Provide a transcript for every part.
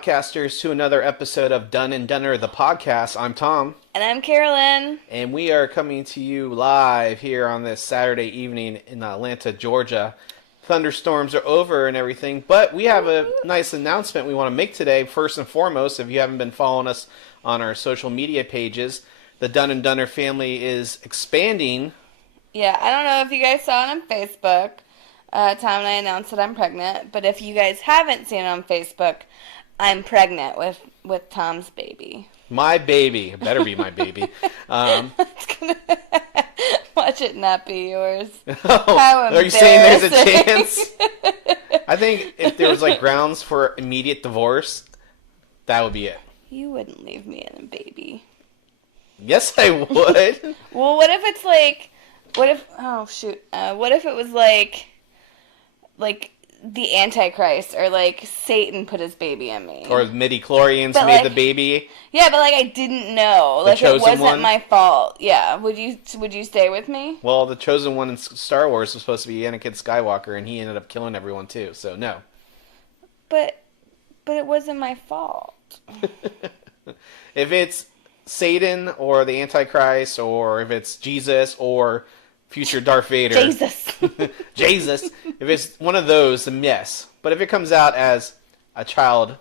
podcasters, to another episode of Done and Dunner, the podcast. I'm Tom. And I'm Carolyn. And we are coming to you live here on this Saturday evening in Atlanta, Georgia. Thunderstorms are over and everything, but we have a nice announcement we want to make today. First and foremost, if you haven't been following us on our social media pages, the Done and Dunner family is expanding. Yeah, I don't know if you guys saw it on Facebook. Tom and I announced that I'm pregnant, but if you guys haven't seen it on Facebook, I'm pregnant with Tom's baby. My baby. It better be my baby. Watch it not be yours. Oh, are you saying there's a chance? I think if there was grounds for immediate divorce, that would be it. You wouldn't leave me and a baby. Yes, I would. Well, what if it's what if it was like the Antichrist, or Satan put his baby in me, or midi-chlorians made the baby. Yeah, but I didn't know. It wasn't my fault. Yeah, would you stay with me? Well, the chosen one in Star Wars was supposed to be Anakin Skywalker, and he ended up killing everyone too. So no. But it wasn't my fault. If it's Satan or the Antichrist, or if it's Jesus or future Darth Vader. Jesus. If it's one of those, then yes. But if it comes out as a child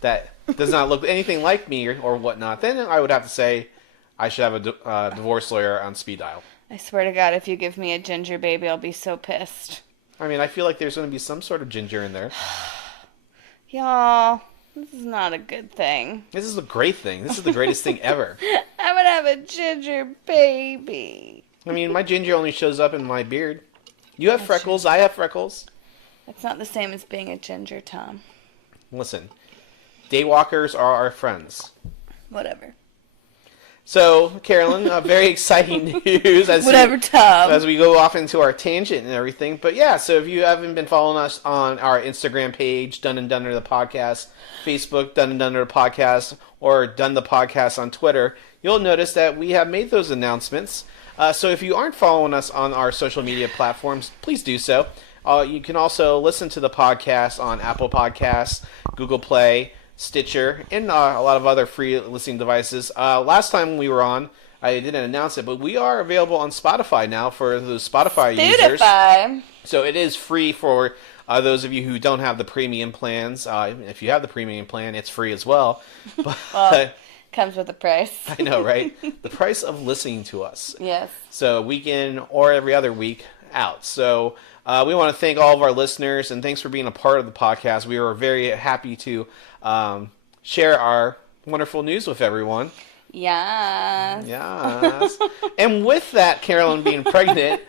that does not look anything like me or whatnot, then I would have to say I should have a divorce lawyer on speed dial. I swear to God, if you give me a ginger baby, I'll be so pissed. I mean, I feel like there's going to be some sort of ginger in there. Y'all, this is not a good thing. This is a great thing. This is the greatest thing ever. I would have a ginger baby. I mean, my ginger only shows up in my beard. You have freckles. True. I have freckles. That's not the same as being a ginger, Tom. Listen, daywalkers are our friends. Whatever. So, Carolyn, very exciting news as Tom. As we go off into our tangent and everything. But yeah, so if you haven't been following us on our Instagram page, Done and Dunner the podcast, Facebook, Done and Dunner the podcast, or Done the podcast on Twitter, you'll notice that we have made those announcements. So if you aren't following us on our social media platforms, please do so. You can also listen to the podcast on Apple Podcasts, Google Play, Stitcher, and a lot of other free listening devices. Last time we were on, I didn't announce it, but we are available on Spotify now for those Spotify users. So it is free for those of you who don't have the premium plans. If you have the premium plan, it's free as well. But comes with a price. I know, right? The price of listening to us. Yes. So week in or every other week out. So we want to thank all of our listeners, and thanks for being a part of the podcast. We are very happy to share our wonderful news with everyone. Yes. Yes. And with that, Carolyn being pregnant,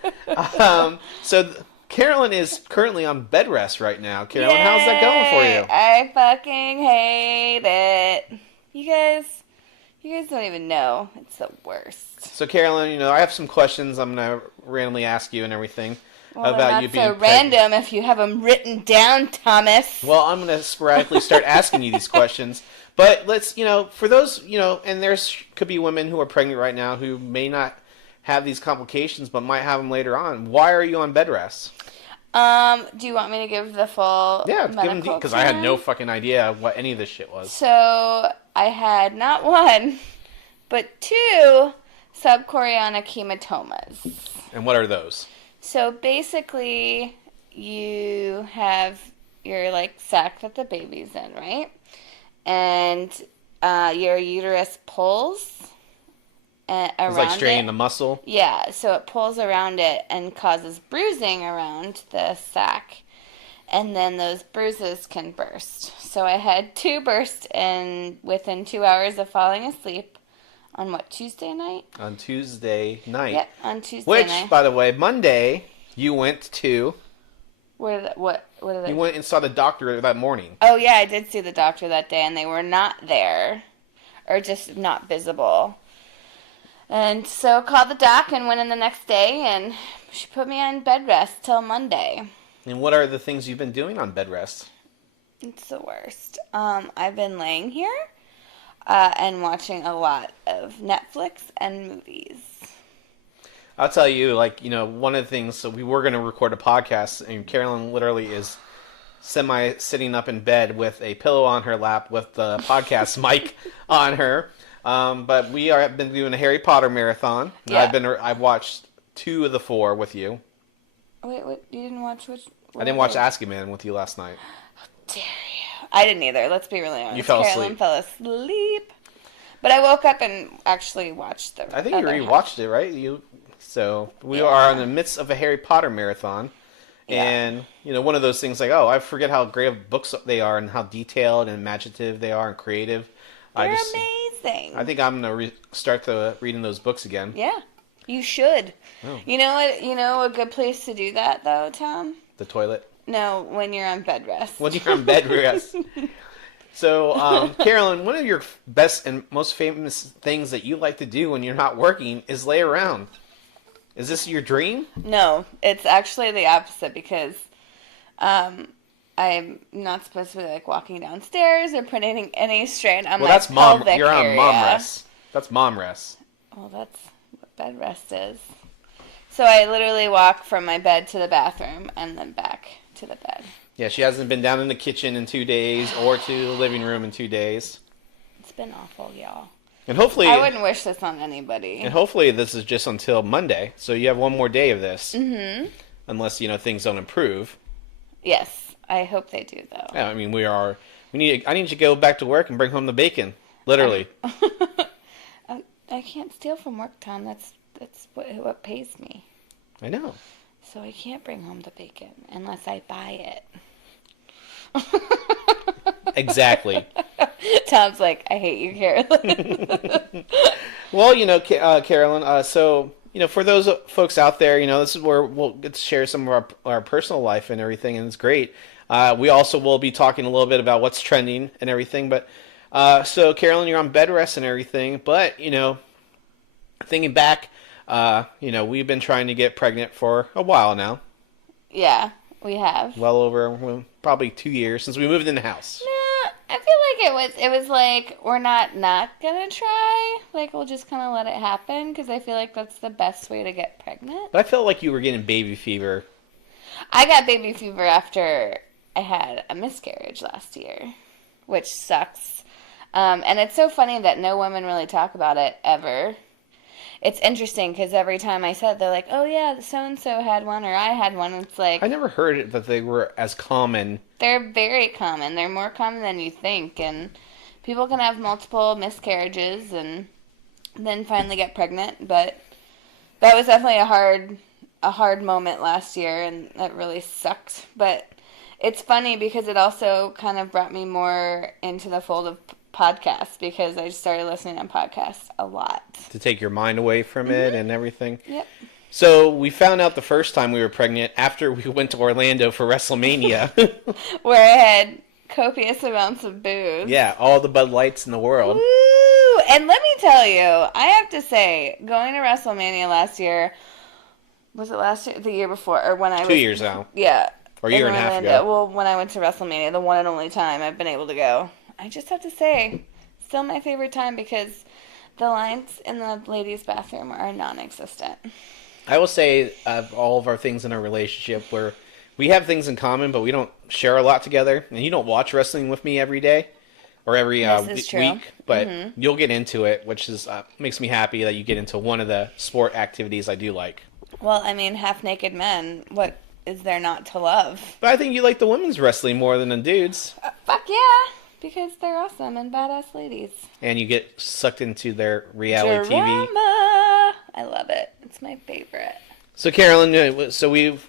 so Carolyn is currently on bed rest right now. Carolyn, Yay! How's that going for you? I fucking hate it. You guys don't even know. It's the worst. So, Carolyn, I have some questions I'm going to randomly ask you and everything about you being so random if you have them written down, Thomas. Well, I'm going to sporadically start asking you these questions. But let's, for those, and could be women who are pregnant right now who may not have these complications but might have them later on. Why are you on bed rest? Do you want me to give the full medical because I had no fucking idea what any of this shit was. So I had not one, but two subchorionic hematomas. And what are those? So basically, you have your sac that the baby's in, right? And your uterus pulls around it. It's like straining the muscle? Yeah, so it pulls around it and causes bruising around the sac. And then those bruises can burst. So I had two burst within 2 hours of falling asleep on Tuesday night? On Tuesday night. Yep, on Tuesday night. Which, by the way, Monday, you went to... What did I... You went and saw the doctor that morning. Oh, yeah, I did see the doctor that day, and they were not there. Or just not visible. And so called the doc and went in the next day, and she put me on bed rest till Monday. And what are the things you've been doing on bed rest? It's the worst. I've been laying here and watching a lot of Netflix and movies. I'll tell you, one of the things, so we were going to record a podcast, and Carolyn literally is sitting up in bed with a pillow on her lap with the podcast mic on her. But we have been doing a Harry Potter marathon. Yeah. I've watched 2 of the 4 with you. Wait, what? You didn't watch which? I didn't watch Askeman with you last night. Dare you? I didn't either. Let's be really honest. You fell Carolyn asleep. fell asleep. But I woke up and actually watched the. I think you already watched it, right? So we are in the midst of a Harry Potter marathon. Yeah. And, one of those things like, I forget how great of books they are and how detailed and imaginative they are and creative. They're amazing. I think I'm going to start reading those books again. Yeah, you should. Oh. You know what? You know a good place to do that, though, Tom? The toilet? No, when you're on bed rest. When you're on bed rest. So, Carolyn, one of your best and most famous things that you like to do when you're not working is lay around. Is this your dream? No, it's actually the opposite because I'm not supposed to be like walking downstairs or putting any strain on my that's mom. pelvic You're on area. mom rest. That's mom rest. Well, that's what bed rest is. So I literally walk from my bed to the bathroom and then back to the bed. Yeah, she hasn't been down in the kitchen in 2 days or to the living room in 2 days. It's been awful, y'all. And hopefully, I wouldn't wish this on anybody. And hopefully this is just until Monday, so you have one more day of this. Mm-hmm. Unless, things don't improve. Yes, I hope they do, though. Yeah, I mean, I need you to go back to work and bring home the bacon. Literally. I can't steal from work, Tom. That's what pays me. I know. So I can't bring home the bacon unless I buy it. Exactly. Tom's like, I hate you, Carolyn. Well, Carolyn, so, for those folks out there, this is where we'll get to share some of our personal life and everything, and it's great. We also will be talking a little bit about what's trending and everything, but, so, Carolyn, you're on bed rest and everything, but, thinking back, we've been trying to get pregnant for a while now. Yeah, we have. Well over, probably 2 years since we moved in the house. No, I feel like it was like, we're not gonna try. Like, we'll just kind of let it happen, because I feel like that's the best way to get pregnant. But I felt like you were getting baby fever. I got baby fever after I had a miscarriage last year, which sucks. And it's so funny that no women really talk about it ever. It's interesting because every time I said, they're like, oh yeah, so-and-so had one or I had one. It's like... I never heard it that they were as common. They're very common. They're more common than you think. And people can have multiple miscarriages and then finally get pregnant. But that was definitely a hard moment last year, and that really sucked. But it's funny because it also kind of brought me more into the fold of podcasts, because I started listening to podcasts a lot. To take your mind away from it and everything. Yep. So we found out the first time we were pregnant after we went to Orlando for WrestleMania. Where I had copious amounts of booze. Yeah, all the Bud Lights in the world. Woo! And let me tell you, I have to say, going to WrestleMania last year, was it last year? The year before? Or when I was... 2 years now. Yeah. Or a year in and a half Orlando. ago. Well, when I went to WrestleMania, the one and only time I've been able to go. I just have to say, still my favorite time, because the lines in the ladies' bathroom are non-existent. I will say, of all of our things in our relationship, where we have things in common, but we don't share a lot together. And you don't watch wrestling with me every day or every week, but you'll get into it, which is makes me happy that you get into one of the sport activities I do like. Well, I mean, half-naked men, what is there not to love? But I think you like the women's wrestling more than the dudes. Fuck yeah, because they're awesome and badass ladies. And you get sucked into their reality TV. I love it. It's my favorite. So Carolyn, so we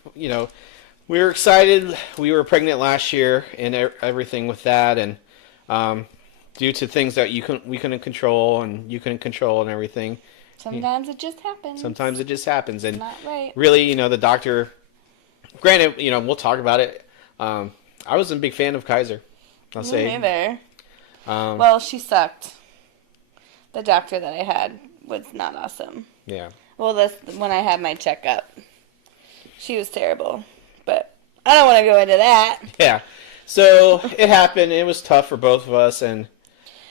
were excited. We were pregnant last year and everything with that, and due to things that we couldn't control and you couldn't control and everything. Sometimes it just happens. Sometimes it just happens, and not right. Really, the doctor. Granted, we'll talk about it. I wasn't a big fan of Kaiser. I'll say. Me neither. Well, she sucked. The doctor that I had was not awesome. Yeah. Well, when I had my checkup, she was terrible. But I don't want to go into that. Yeah. So it happened. It was tough for both of us, and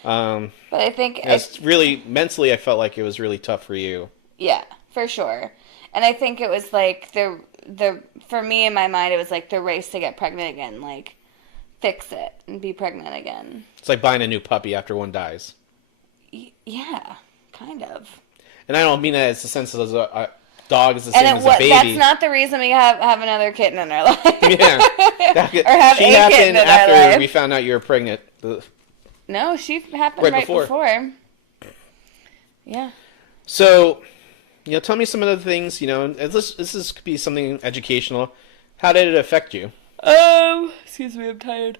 but I think it's really mentally. I felt like it was really tough for you. Yeah, for sure. And I think it was like the for me in my mind, it was like the race to get pregnant again. Like, fix it and be pregnant again. It's like buying a new puppy after one dies. Yeah, kind of. And I don't mean that as the sense of a dog is the same as a baby. That's not the reason we have another kitten in our life. Yeah. Or have she a kitten in our after life. we found out you were pregnant. No, she happened right before. Yeah. So, tell me some of the things, this could be something educational. How did it affect you? Excuse me, I'm tired.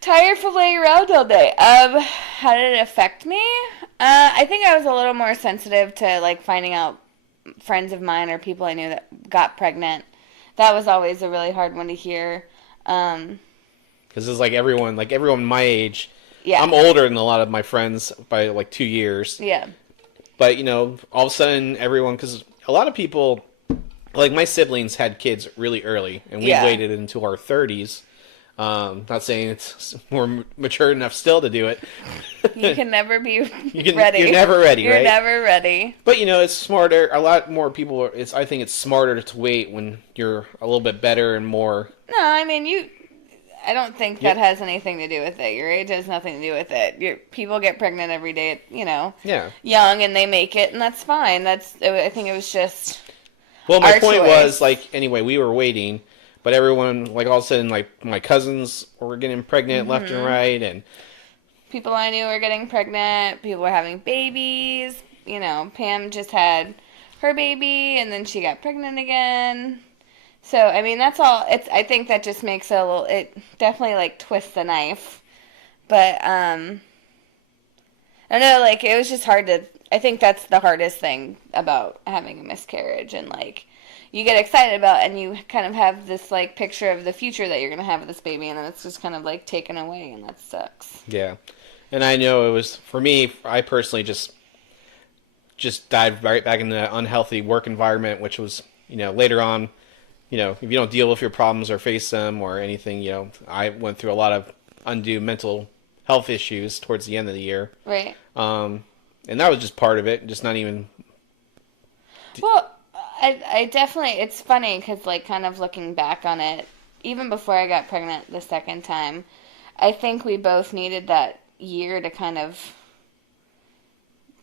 Tired from laying around all day. How did it affect me? I think I was a little more sensitive to, like, finding out friends of mine or people I knew that got pregnant. That was always a really hard one to hear. Because it's like everyone my age. Yeah. I'm older than a lot of my friends by, like, 2 years. Yeah. But, all of a sudden, everyone, because a lot of people, like, my siblings had kids really early, and we waited until our 30s. Not saying we're mature enough still to do it. You can never be ready. You're never ready, right? You're never ready. But, it's smarter. A lot more people, I think it's smarter to wait when you're a little bit better and more. No, I mean, I don't think that has anything to do with it. Your age has nothing to do with it. People get pregnant every day, young, and they make it, and that's fine. I think it was just well, my point was, like, anyway, we were waiting, but everyone, like, all of a sudden, like, my cousins were getting pregnant left and right, and people I knew were getting pregnant. People were having babies. Pam just had her baby, and then she got pregnant again. So, I mean, that's all. I think that just makes it definitely, like, twists the knife. But, I don't know, like, it was just hard I think that's the hardest thing about having a miscarriage. And, like, you get excited about it, and you kind of have this, like, picture of the future that you're going to have with this baby, and then it's just kind of, like, taken away, and that sucks. Yeah. And I know it was, for me, I personally just dived right back into that unhealthy work environment, which was, later on, if you don't deal with your problems or face them or anything, I went through a lot of undue mental health issues towards the end of the year. Right. And that was just part of it, just not even... Well, I definitely... It's funny because, like, kind of looking back on it, even before I got pregnant the second time, I think we both needed that year to kind of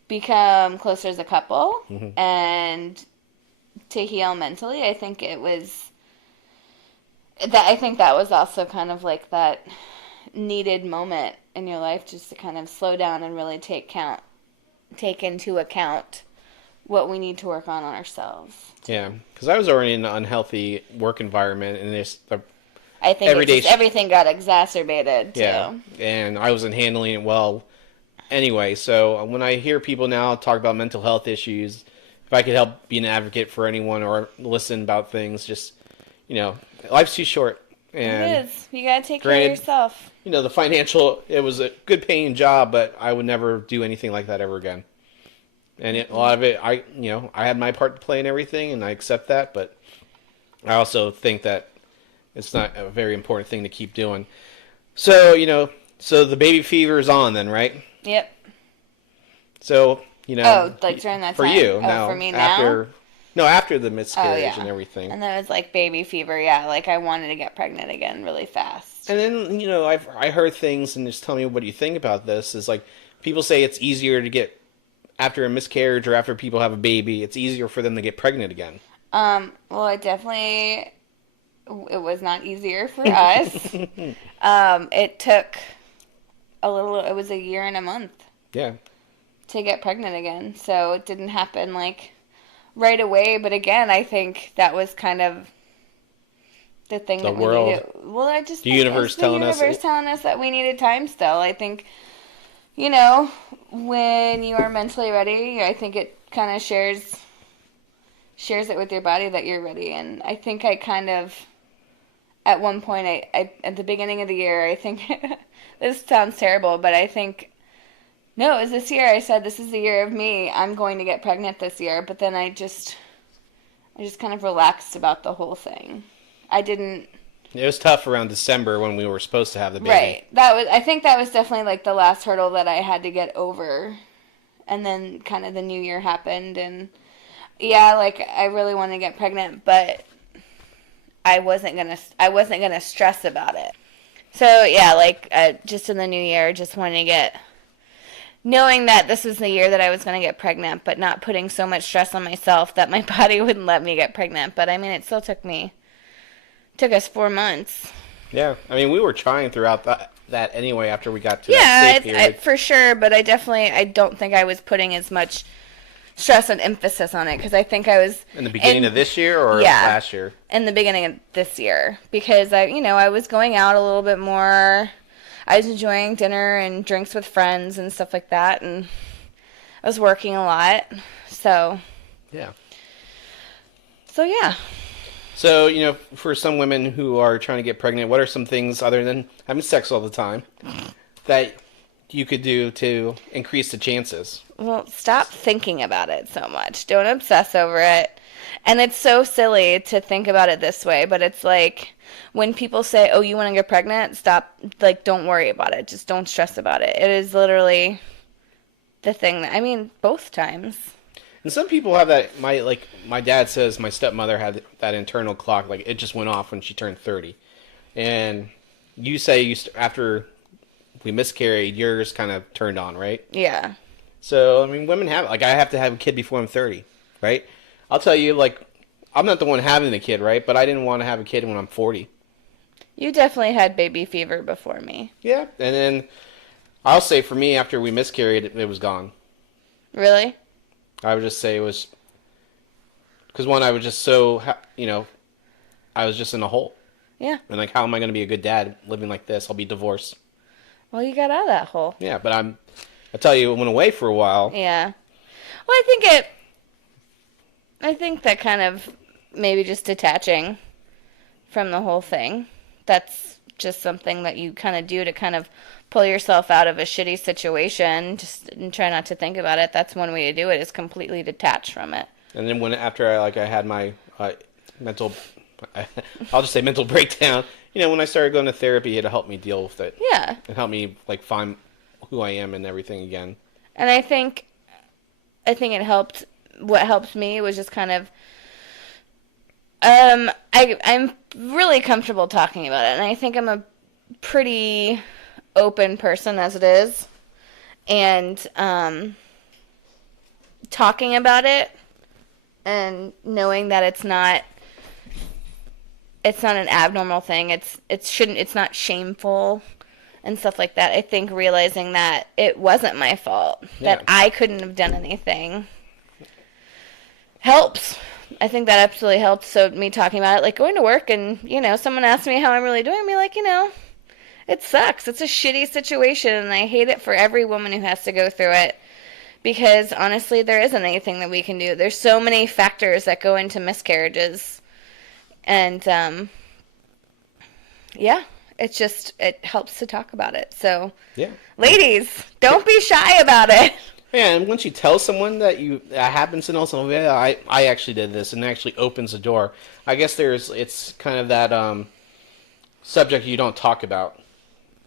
become closer as a couple and to heal mentally. I think it was that. I think that was also kind of like that needed moment in your life, just to kind of slow down and really take into account what we need to work on ourselves. Yeah, because I was already in an unhealthy work environment, and I think everything got exacerbated too. Yeah, and I wasn't handling it well anyway. So when I hear people now talk about mental health issues, if I could help be an advocate for anyone or listen about things, just, life's too short. And it is. You gotta take care of yourself. The financial, it was a good paying job, but I would never do anything like that ever again. And a lot of it, I had my part to play in everything, and I accept that, but I also think that it's not a very important thing to keep doing. So, so the baby fever is on then, right? Yep. So, like during that time? For you. For me now? After the miscarriage and everything. And then it was like baby fever, like I wanted to get pregnant again really fast. And then, I heard things, and just tell me what you think about this, is like, people say it's easier to get, after a miscarriage or after people have a baby, it's easier for them to get pregnant again. Well, it was not easier for us. It took it was a year and a month. Yeah. To get pregnant again. So it didn't happen like right away, but again, I think that was kind of the thing that we needed. Well, I just the universe telling us that we needed time still. I think, when you are mentally ready, I think it kind of shares it with your body that you're ready. And I think I kind of, at one point, I at the beginning of the year, I think, this sounds terrible, but I think, no, it was this year. I said, this is the year of me. I'm going to get pregnant this year. But then I just kind of relaxed about the whole thing. I didn't. It was tough around December when we were supposed to have the baby. Right. I think that was definitely like the last hurdle that I had to get over. And then kind of the new year happened. And yeah, like I really wanted to get pregnant, but I wasn't gonna stress about it. So, yeah, like, just in the new year, just wanting to get, knowing that this was the year that I was going to get pregnant, but not putting so much stress on myself that my body wouldn't let me get pregnant. But, I mean, it still took us 4 months. Yeah, I mean, we were trying throughout that anyway after we got to that Yeah, safe period. for sure, but I don't think I was putting as much stress and emphasis on it, because I think I was... In the beginning of this year or last year? In the beginning of this year, because I was going out a little bit more. I was enjoying dinner and drinks with friends and stuff like that, and I was working a lot, so... Yeah. So, yeah. So, for some women who are trying to get pregnant, what are some things other than having sex all the time that you could do to increase the chances? Well, stop thinking about it so much. Don't obsess over it. And it's so silly to think about it this way, but it's like when people say, oh, you want to get pregnant? Stop. Like, don't worry about it. Just don't stress about it. It is literally the thing both times. And some people have that, my dad says my stepmother had that internal clock, like it just went off when she turned 30. And you say after we miscarried, yours kind of turned on, right? Yeah. So, women have it. Like, I have to have a kid before I'm 30, right? I'll tell you, I'm not the one having the kid, right? But I didn't want to have a kid when I'm 40. You definitely had baby fever before me. Yeah. And then I'll say for me, after we miscarried, it was gone. Really? I would just say it was... Because, one, I was just so, I was just in a hole. Yeah. And, how am I going to be a good dad living like this? I'll be divorced. Well, you got out of that hole. Yeah, but I tell you, it went away for a while. Yeah. Well, I think that kind of maybe just detaching from the whole thing, that's just something that you kind of do to kind of pull yourself out of a shitty situation, just and try not to think about it. That's one way to do it, is completely detach from it. And then after I had my mental, I'll just say mental breakdown, when I started going to therapy, it helped me deal with it. Yeah. It helped me find who I am and everything again. And I think it helped. What helped me was just kind of, I'm really comfortable talking about it, and I think I'm a pretty open person as it is, and talking about it and knowing that it's not an abnormal thing. It's not shameful and stuff like that. I think realizing that it wasn't my fault, that I couldn't have done anything, helps. I think that absolutely helps. So me talking about it, like going to work and, someone asks me how I'm really doing, I'll be like, it sucks. It's a shitty situation, and I hate it for every woman who has to go through it, because honestly, there isn't anything that we can do. There's so many factors that go into miscarriages, and it helps to talk about it. So, yeah, ladies, don't be shy about it. Yeah, and once you tell someone that happens to know someone, I actually did this, and it actually opens the door. I guess it's kind of that subject you don't talk about.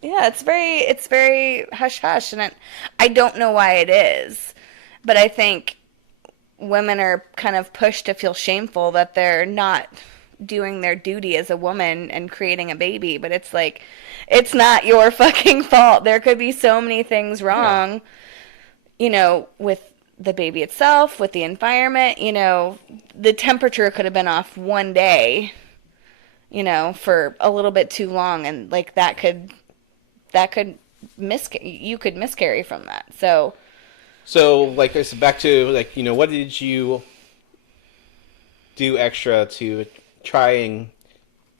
Yeah, it's very hush hush, and I don't know why it is, but I think women are kind of pushed to feel shameful that they're not doing their duty as a woman and creating a baby. But it's like, it's not your fucking fault. There could be so many things wrong, with the baby itself, with the environment. The temperature could have been off one day, for a little bit too long, and like you could miscarry from that. So like I said, back to what did you do extra to try and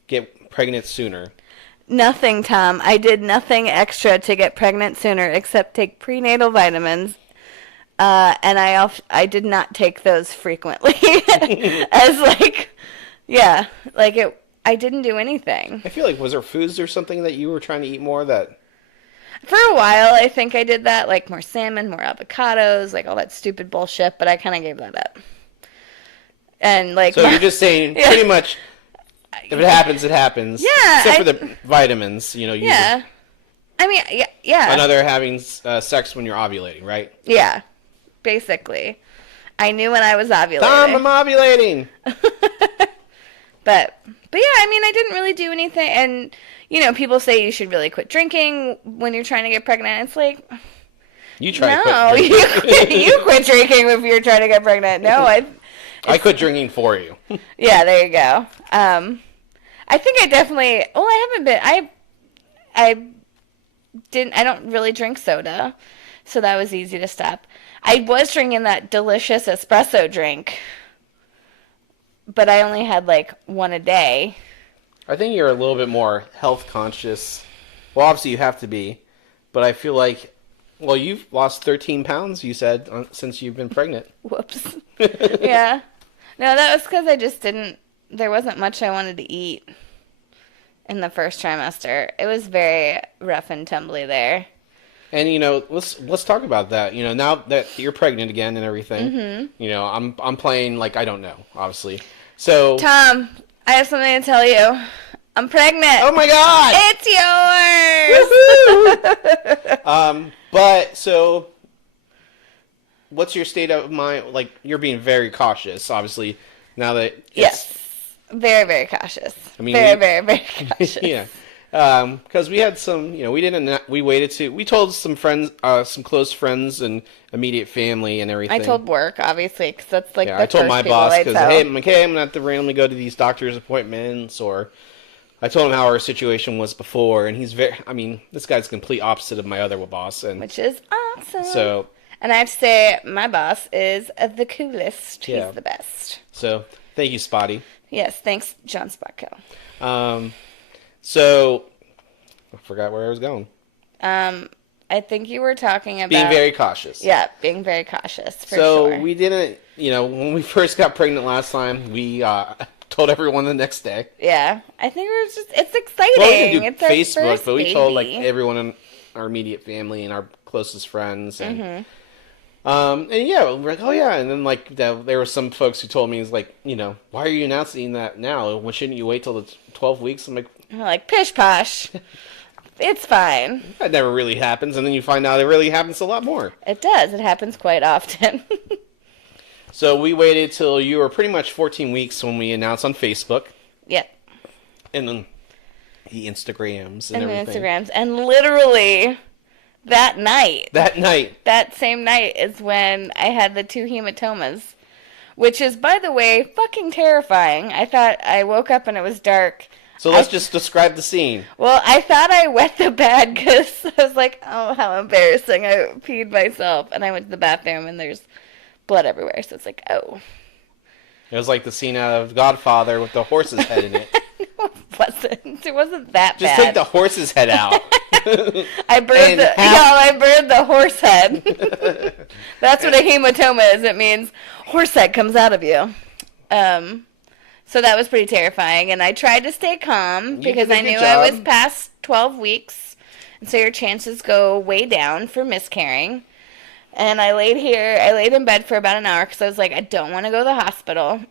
get pregnant sooner? Nothing, Tom. I did nothing extra to get pregnant sooner except take prenatal vitamins. And I did not take those frequently. I didn't do anything. I feel like, was there foods or something that you were trying to eat more that... For a while, I think I did that, like more salmon, more avocados, like all that stupid bullshit, but I kind of gave that up. And So you're just saying, pretty much, if it happens, it happens. Yeah. Except for the vitamins, Yeah. Yeah. Another having sex when you're ovulating, right? Yeah. Basically. I knew when I was ovulating. Tom, I'm ovulating! But yeah, I mean, I didn't really do anything. And, you know, people say you should really quit drinking when you're trying to get pregnant. It's like, You try to no, quit drinking. you quit drinking if you're trying to get pregnant. No, I quit drinking for you. Yeah, there you go. I think I definitely, well, I haven't been, I don't really drink soda, so that was easy to stop. I was drinking that delicious espresso drink, but I only had like one a day. I think you're a little bit more health conscious. Well, obviously you have to be, but I feel like, well, you've lost 13 pounds, you said, since you've been pregnant. Whoops. Yeah. No, that was because I just there wasn't much I wanted to eat in the first trimester. It was very rough and tumbly there. And, you know, let's talk about that. You know, now that you're pregnant again and everything, you know, I'm playing like I don't know, obviously. So, Tom, I have something to tell you. I'm pregnant. Oh my God! It's yours. But so, what's your state of mind? Like, you're being very cautious, obviously. Now that yes, very, very cautious. I mean, very, very cautious. Yeah. Because we had some, you know, we told some friends, some close friends and immediate family and everything. I told work, obviously, because that's like the I told first my people boss, I because, tell. hey, I'm going to have to randomly go to these doctor's appointments, or I told him how our situation was before, and he's this guy's the complete opposite of my other boss. Which is awesome. So, and I have to say, my boss is the coolest. Yeah. He's the best. So, thank you, Spotty. Yes, thanks, John Spotko. So, I forgot where I was going. I think you were talking about... Being very cautious. Yeah, being very cautious, for sure. sure. So, we didn't, you know, when we first got pregnant last time, we told everyone the next day. Yeah. I think it's exciting. Well, we didn't do it's our Facebook, first but we baby. told, like, everyone in our immediate family and our closest friends. And, and yeah, we're like, oh, yeah. And then, like, there were some folks who told me, like, you know, why are you announcing that now? Well, shouldn't you wait till the 12 weeks? I'm like, pish posh. It's fine. That never really happens. And then you find out it really happens a lot more. It does. It happens quite often. So we waited till you were pretty much 14 weeks when we announced on Facebook. Yep. And then the Instagrams and the everything. Instagrams. And literally that night. That same night is when I had the 2 hematomas. Which is, by the way, fucking terrifying. I woke up and it was dark. So let's just describe the scene. Well, I thought I wet the bed because I was like, oh, how embarrassing. I peed myself. And I went to the bathroom and there's blood everywhere. So it's like, oh. It was like the scene out of Godfather with the horse's head in it. No, it wasn't. It wasn't that Just bad. take the horse's head out. I burned the horse head. That's what a hematoma is. It means horse head comes out of you. So that was pretty terrifying. And I tried to stay calm because I knew I was past 12 weeks. And so your chances go way down for miscarrying. And I laid in bed for about an hour because I was like, I don't want to go to the hospital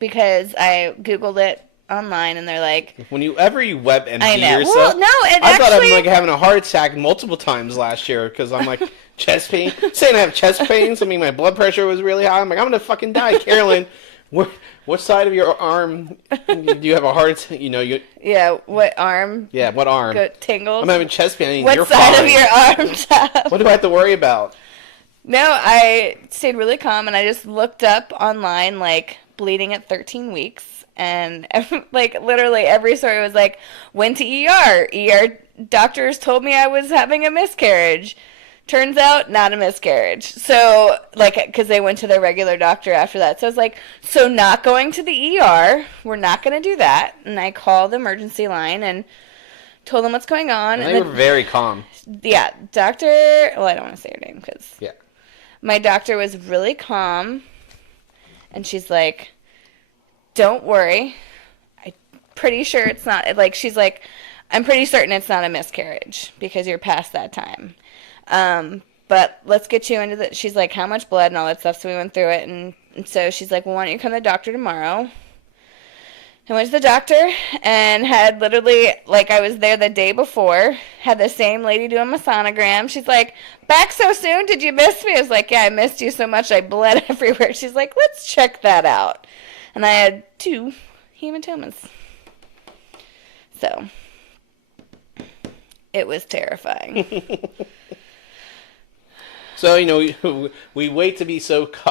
because I Googled it online and they're like... Whenever you web empty I know. yourself... Well, no, I thought I'm like having a heart attack multiple times last year because I'm like, chest pain. Saying I have chest pains. I mean, my blood pressure was really high. I'm like, I'm going to fucking die. Carolyn, what side of your arm do you have a heart attack? You know, Yeah, what arm? Yeah, what arm? Tingles? I'm having chest pain. What You're side fine. of your arm, Tom? What do I have to worry about? No, I stayed really calm and I just looked up online, like, bleeding at 13 weeks. And, like, literally every story was like, went to ER. ER doctors told me I was having a miscarriage. Turns out, not a miscarriage. So, like, because they went to their regular doctor after that. So I was like, so not going to the ER. We're not going to do that. And I called the emergency line and told them what's going on. And they were very calm. Yeah, doctor, well, I don't want to say her name because... Yeah. My doctor was really calm, and she's like, don't worry. I'm pretty sure it's not, like, she's like, I'm pretty certain it's not a miscarriage because you're past that time. But let's get you into the, she's like, how much blood and all that stuff, so we went through it, and so she's like, well, why don't you come to the doctor tomorrow? I went to the doctor and had literally, like, I was there the day before, had the same lady doing my sonogram. She's like, back so soon? Did you miss me? I was like, yeah, I missed you so much I bled everywhere. She's like, let's check that out. And I had 2 hematomas. So, it was terrifying. So, we wait to be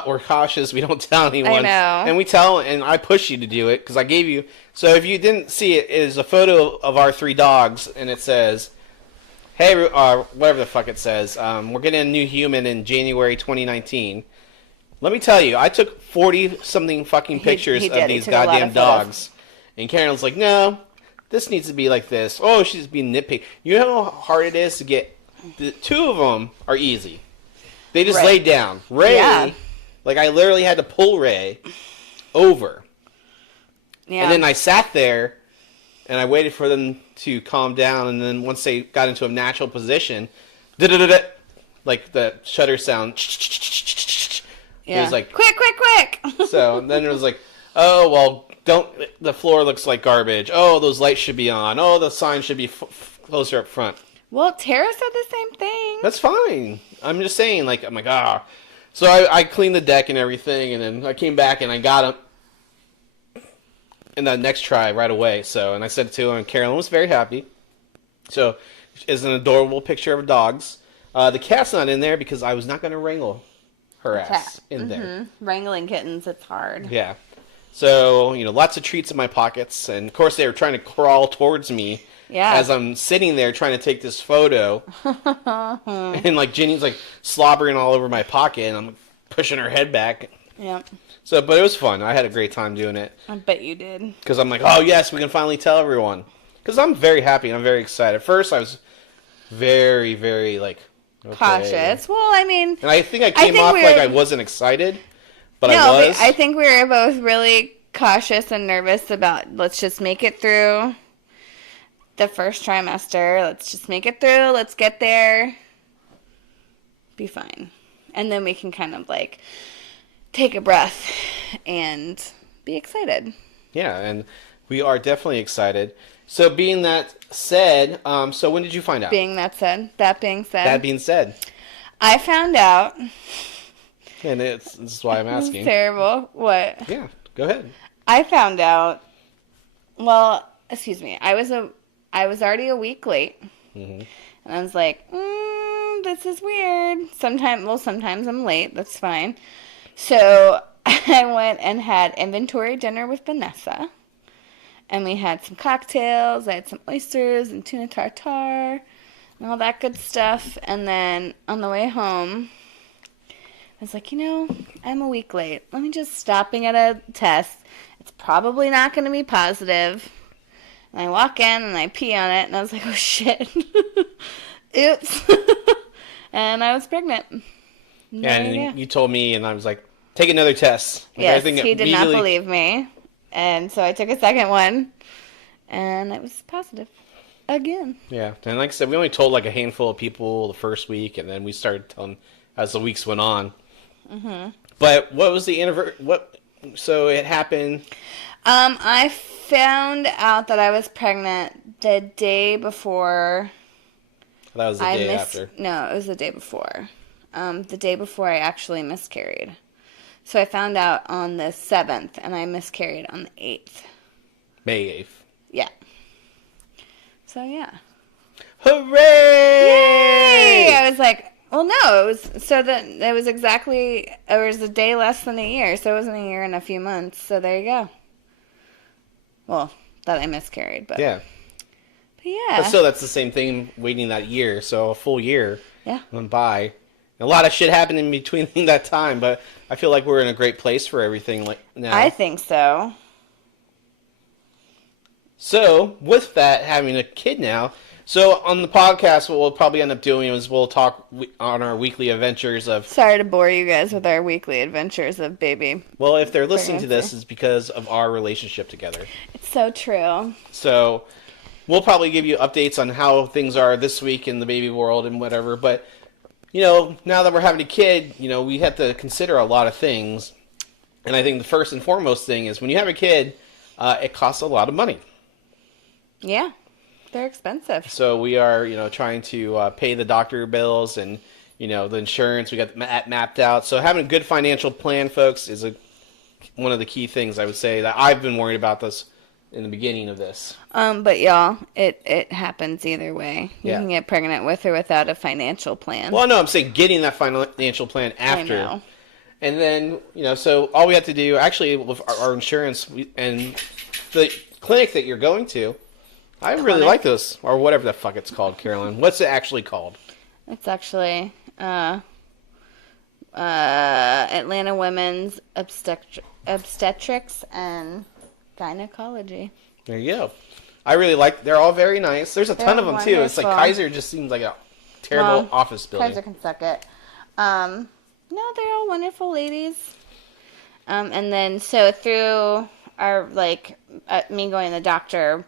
we're cautious, we don't tell anyone. I know. And we tell, and I push you to do it, because I gave you, so if you didn't see it, it is a photo of our 3 dogs, and it says, hey, whatever the fuck it says, we're getting a new human in January 2019. Let me tell you, I took 40-something fucking pictures of these goddamn dogs. And Carolyn's like, no, this needs to be like this. Oh, she's being nitpicky. You know how hard it is to get, the 2 of them are easy. They just laid down. Ray, like I literally had to pull Ray over. Yeah. And then I sat there and I waited for them to calm down. And then once they got into a natural position, like the shutter sound. Yeah. It was like, quick. So then it was like, oh, well, the floor looks like garbage. Oh, those lights should be on. Oh, the sign should be closer up front. Well, Tara said the same thing. That's fine. I'm just saying, like, I'm like, ah. So I cleaned the deck and everything, and then I came back and I got him in the next try right away. So, and I said it to him, and Carolyn was very happy. So, it's an adorable picture of dogs. The cat's not in there because I was not going to wrangle her ass in there. Wrangling kittens, it's hard. Yeah. So, lots of treats in my pockets, and of course they were trying to crawl towards me. Yeah. As I'm sitting there trying to take this photo, and like Jenny's like slobbering all over my pocket, and I'm pushing her head back. Yeah. So, but it was fun. I had a great time doing it. I bet you did. Because I'm like, oh yes, we can finally tell everyone. Because I'm very happy and I'm very excited. At first, I was very, very like cautious. Well, I mean, and I think I came off like I wasn't excited, but I was. But I think we were both really cautious and nervous about let's just make it through the first trimester. Let's just make it through. Let's get there. Be fine. And then we can kind of like take a breath and be excited. Yeah, and we are definitely excited. So being that said, so when did you find out? That being said. I found out. And this is why I'm asking. It's terrible. What? Yeah, go ahead. I found out, well, excuse me, I was already a week late, and I was like, this is weird. Sometimes I'm late. That's fine. So I went and had inventory dinner with Vanessa, and we had some cocktails. I had some oysters and tuna tartare and all that good stuff. And then on the way home, I was like, I'm a week late. Let me just stop and get a test. It's probably not going to be positive. And I walk in and I pee on it, and I was like, oh shit. Oops. And I was pregnant. Yeah, and you told me, and I was like, take another test. Like, yes, he did not believe me. And so I took a second one, and it was positive again. Yeah, and like I said, we only told like a handful of people the first week, and then we started telling as the weeks went on. Mm-hmm. But what was the anniversary? So it happened. I found out that I was pregnant the day before. That was the day after. No, it was the day before. The day before I actually miscarried. So I found out on the 7th, and I miscarried on the 8th. May 8th. Yeah. So, yeah. Hooray! Yay! I was like, well, no, it was a day less than a year, so it wasn't a year and a few months, so there you go. Well, that I miscarried, but... Yeah. But yeah. But still, that's the same thing, waiting that year, so a full year went by. A lot of shit happened in between that time, but I feel like we're in a great place for everything now. I think so. So, with that, having a kid now, so on the podcast, what we'll probably end up doing is we'll talk on our weekly adventures of... Sorry to bore you guys with our weekly adventures of baby. Well, if they're listening to this, it's because of our relationship together. It's so true. So, we'll probably give you updates on how things are this week in the baby world and whatever, but... now that we're having a kid, we have to consider a lot of things. And I think the first and foremost thing is when you have a kid, it costs a lot of money. Yeah, they're expensive. So we are, trying to pay the doctor bills and, the insurance. We got that mapped out. So having a good financial plan, folks, is one of the key things I would say that I've been worried about this in the beginning of this. But y'all, it happens either way. You Yeah. can get pregnant with or without a financial plan. Well, no, I'm saying getting that financial plan after. I know. And then, so all we have to do, actually, with our insurance and the clinic that you're going to, I really like this, or whatever the fuck it's called, Carolyn. What's it actually called? It's actually Atlanta Women's Obstetrics and Gynecology. There you go. I really like. They're all very nice. There's a ton of them too. It's like wonderful. Kaiser just seems like a terrible office building. Kaiser can suck it. No, they're all wonderful ladies. And then so through our me going to the doctor,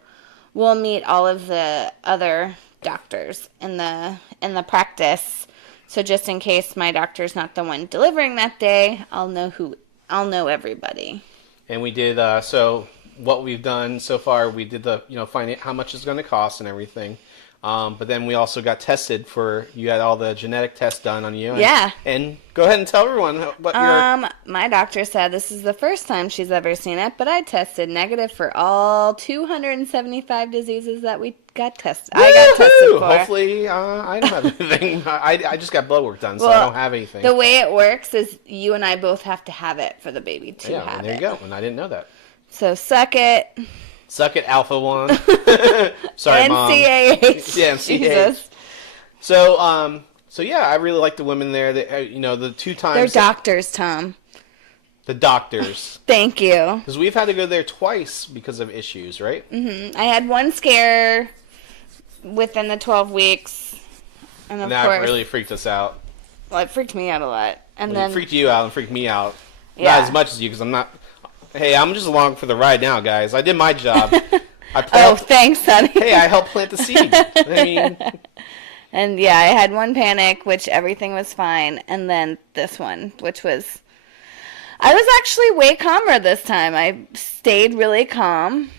we'll meet all of the other doctors in the practice. So just in case my doctor's not the one delivering that day, I'll know everybody. And we did so what we've done so far. We did the find out how much it's going to cost and everything. But then we also got tested for. You had all the genetic tests done on you. Yeah. And go ahead and tell everyone what your. My doctor said this is the first time she's ever seen it, but I tested negative for all 275 diseases that we got tested. Woo-hoo! I got tested for. Hopefully, I don't have anything. I just got blood work done, so I don't have anything. The way it works is you and I both have to have it for the baby to have there it. you go. And I didn't know that. So suck it. Suck it, Alpha One. Sorry, Mom. NCAH. Yeah, NCAH. Jesus. So yeah, I really like the women there. The 2 times. They're doctors, Tom. The doctors. Thank you. Because we've had to go there twice because of issues, right? Mm-hmm. I had one scare within the 12 weeks. And of that course, really freaked us out. Well, it freaked me out a lot. And then It freaked you out and freaked me out. Yeah. Not as much as you, because I'm not... Hey, I'm just along for the ride now, guys. I did my job. Thanks, honey. Hey, I helped plant the seed. I mean... And yeah, I had one panic, which everything was fine. And then this one, which was... I was actually way calmer this time. I stayed really calm.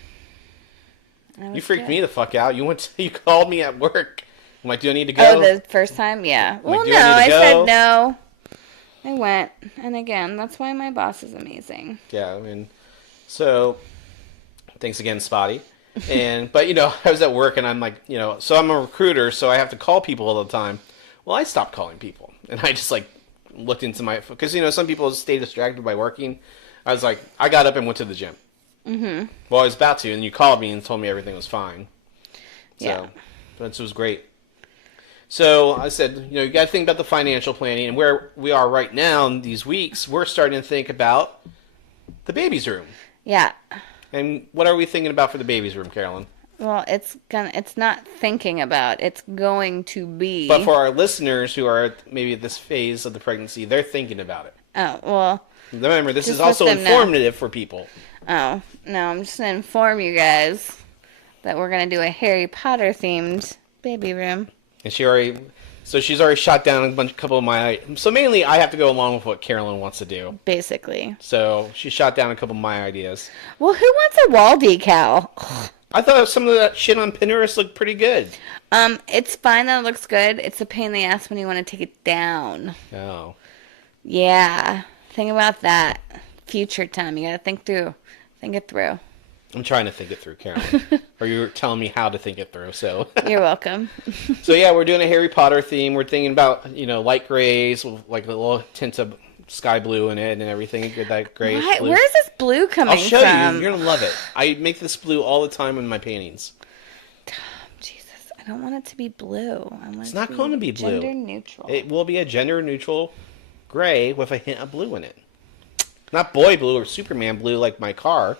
You freaked me the fuck out. You called me at work. I'm like, do I need to go? Oh, the first time? Yeah. I'm like, Well, do no, I said no. I went. And again, that's why my boss is amazing. Yeah, I mean, so thanks again, Spotty. But I was at work and I'm like, so I'm a recruiter, so I have to call people all the time. Well, I stopped calling people and I just looked into my, because some people stay distracted by working. I was like, I got up and went to the gym. Mm-hmm. Well, I was about to, and you called me and told me everything was fine. So, this was great. So I said, you got to think about the financial planning, and where we are right now in these weeks, we're starting to think about the baby's room. Yeah. And what are we thinking about for the baby's room, Carolyn? Well, it's not thinking about, it's going to be. But for our listeners who are maybe at this phase of the pregnancy, they're thinking about it. Oh, well. Remember, this is also informative for people. Oh, no, I'm just going to inform you guys that we're going to do a Harry Potter themed baby room. And she's already shot down a couple of my... So mainly I have to go along with what Carolyn wants to do. Basically. So she shot down a couple of my ideas. Well, who wants a wall decal? I thought some of that shit on Pinterest looked pretty good. It's fine that it looks good. It's a pain in the ass when you want to take it down. Oh. Yeah. Think about that. Future time. You got to think it through. I'm trying to think it through, Carolyn. Or you're telling me how to think it through, so. You're welcome. So yeah, we're doing a Harry Potter theme. We're thinking about, light grays with a little tint of sky blue in it and everything. Get that grayish blue. Where's this blue coming from? I'll show you. You're going to love it. I make this blue all the time in my paintings. Jesus, I don't want it to be blue. It's not going to be blue. Gender neutral. It will be a gender neutral gray with a hint of blue in it. Not boy blue or Superman blue like my car.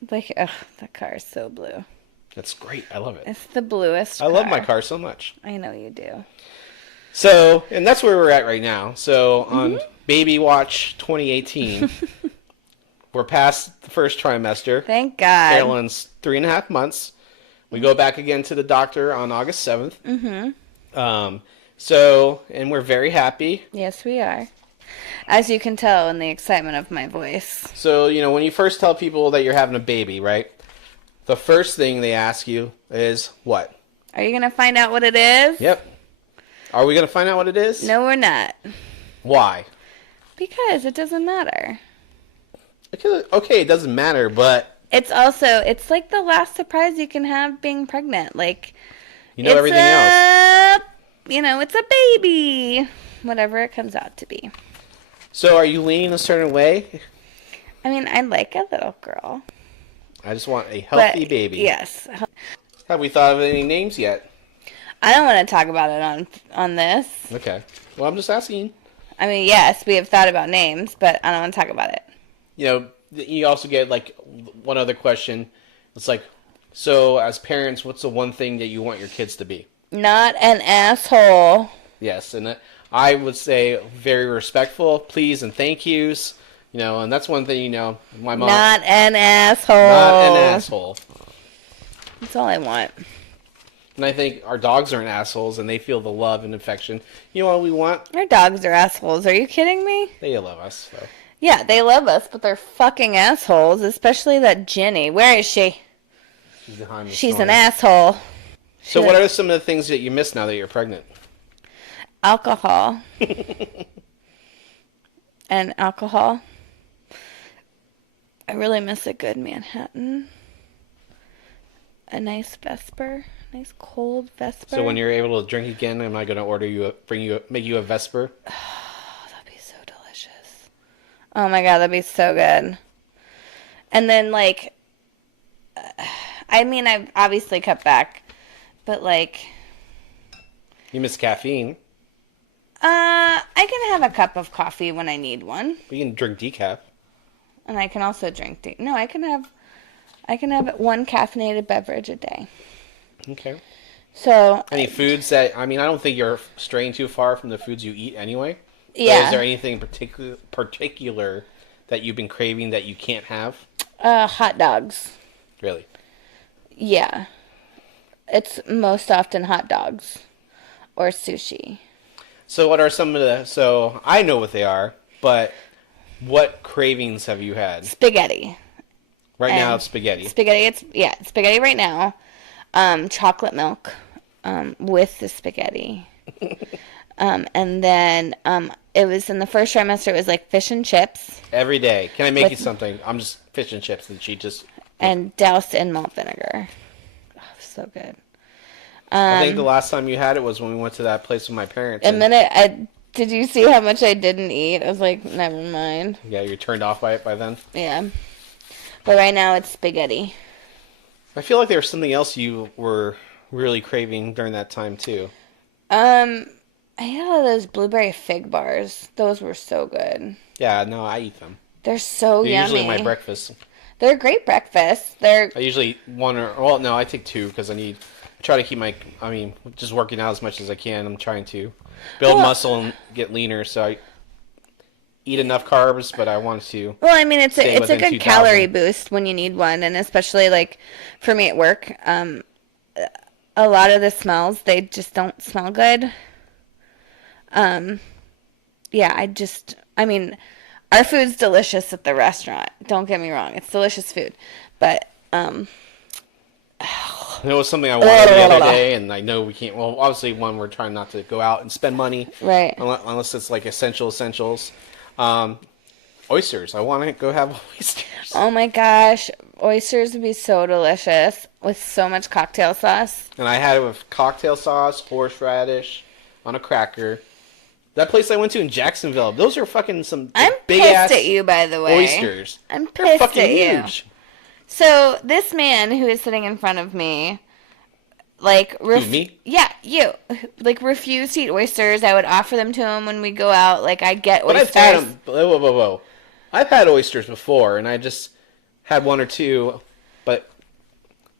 That car is so blue. That's great. I love it. It's the bluest I love my car so much. I know you do. So, and that's where we're at right now. So, on Baby Watch 2018, we're past the first trimester. Thank God. Carolyn's 3.5 months. We go back again to the doctor on August 7th. Mm-hmm. And we're very happy. Yes, we are. As you can tell in the excitement of my voice. So, when you first tell people that you're having a baby, right? The first thing they ask you is what? Are you going to find out what it is? Yep. Are we going to find out what it is? No, we're not. Why? Because it doesn't matter. Okay, it doesn't matter, but it's also, it's like the last surprise you can have being pregnant. Like, You know everything else. It's a baby. Whatever it comes out to be. So are you leaning a certain way? I mean, I like a little girl. I just want a healthy baby. Yes. Have we thought of any names yet? I don't want to talk about it on this. Okay. Well, I'm just asking. I mean, yes, we have thought about names, but I don't want to talk about it. You also get, like, one other question. It's like, so as parents, what's the one thing that you want your kids to be? Not an asshole. Yes, and I would say very respectful, please and thank yous. And that's one thing, my mom... Not an asshole. Not an asshole. That's all I want. And I think our dogs aren't assholes, and they feel the love and affection. You know what we want? Our dogs are assholes. Are you kidding me? They love us, so... Yeah, they love us, but they're fucking assholes, especially that Jenny. Where is she? She's behind me. She's an asshole. So what are some of the things that you miss now that you're pregnant? Alcohol. And alcohol. I really miss a good Manhattan. A nice Vesper. Nice cold Vesper. So when you're able to drink again, am I going to make you a Vesper? That'd be so delicious. Oh my god, that'd be so good. And then, like, I mean, I've obviously cut back, but, like... You miss caffeine. I can have a cup of coffee when I need one. You can drink decaf. And I can also drink No, I can have one caffeinated beverage a day. Okay. So... Any foods that... I mean, I don't think you're straying too far from the foods you eat anyway. Yeah. But is there anything particular that you've been craving that you can't have? Hot dogs. Really? Yeah. It's most often hot dogs. Or sushi. So what are some of the... So, I know what they are, but what cravings have you had? Spaghetti. Right now it's spaghetti. Spaghetti right now. Chocolate milk with the spaghetti. And then it was in the first trimester, it was like fish and chips. Every day. Can I make you something? I'm just fish and chips, and she just... And doused in malt vinegar. Oh, so good. I think the last time you had it was when we went to that place with my parents. And then did you see how much I didn't eat? I was like, never mind. Yeah, you're turned off by it by then? Yeah. But right now it's spaghetti. I feel like there was something else you were really craving during that time, too. I had all those blueberry fig bars. Those were so good. Yeah, no, I eat them. They're so They're yummy. usually my breakfast. They're great breakfast. I usually eat one I take two because I try to keep just working out as much as I can. I'm trying to build muscle and get leaner, so I eat enough carbs, but I want to. Well, I mean, it's a good 2,000 calorie boost when you need one, and especially like for me at work, a lot of the smells, they just don't smell good. Yeah, our food's delicious at the restaurant. Don't get me wrong, it's delicious food, but it was something I wanted the other day, and I know we can't. Well, obviously, we're trying not to go out and spend money, right? Unless it's like essentials. Oysters. I want to go have oysters. Oh my gosh, oysters would be so delicious with so much cocktail sauce. And I had it with cocktail sauce, horseradish, on a cracker. That place I went to in Jacksonville, those are fucking some big ass at you, by the way. Oysters. I'm pissed They're fucking at you. huge. So this man who is sitting in front of me, like, me? Yeah, you. Like, refused to eat oysters. I would offer them to him when we go out. Like, I get oysters. But I've had them. Whoa. I've had oysters before, and I just had one or two, but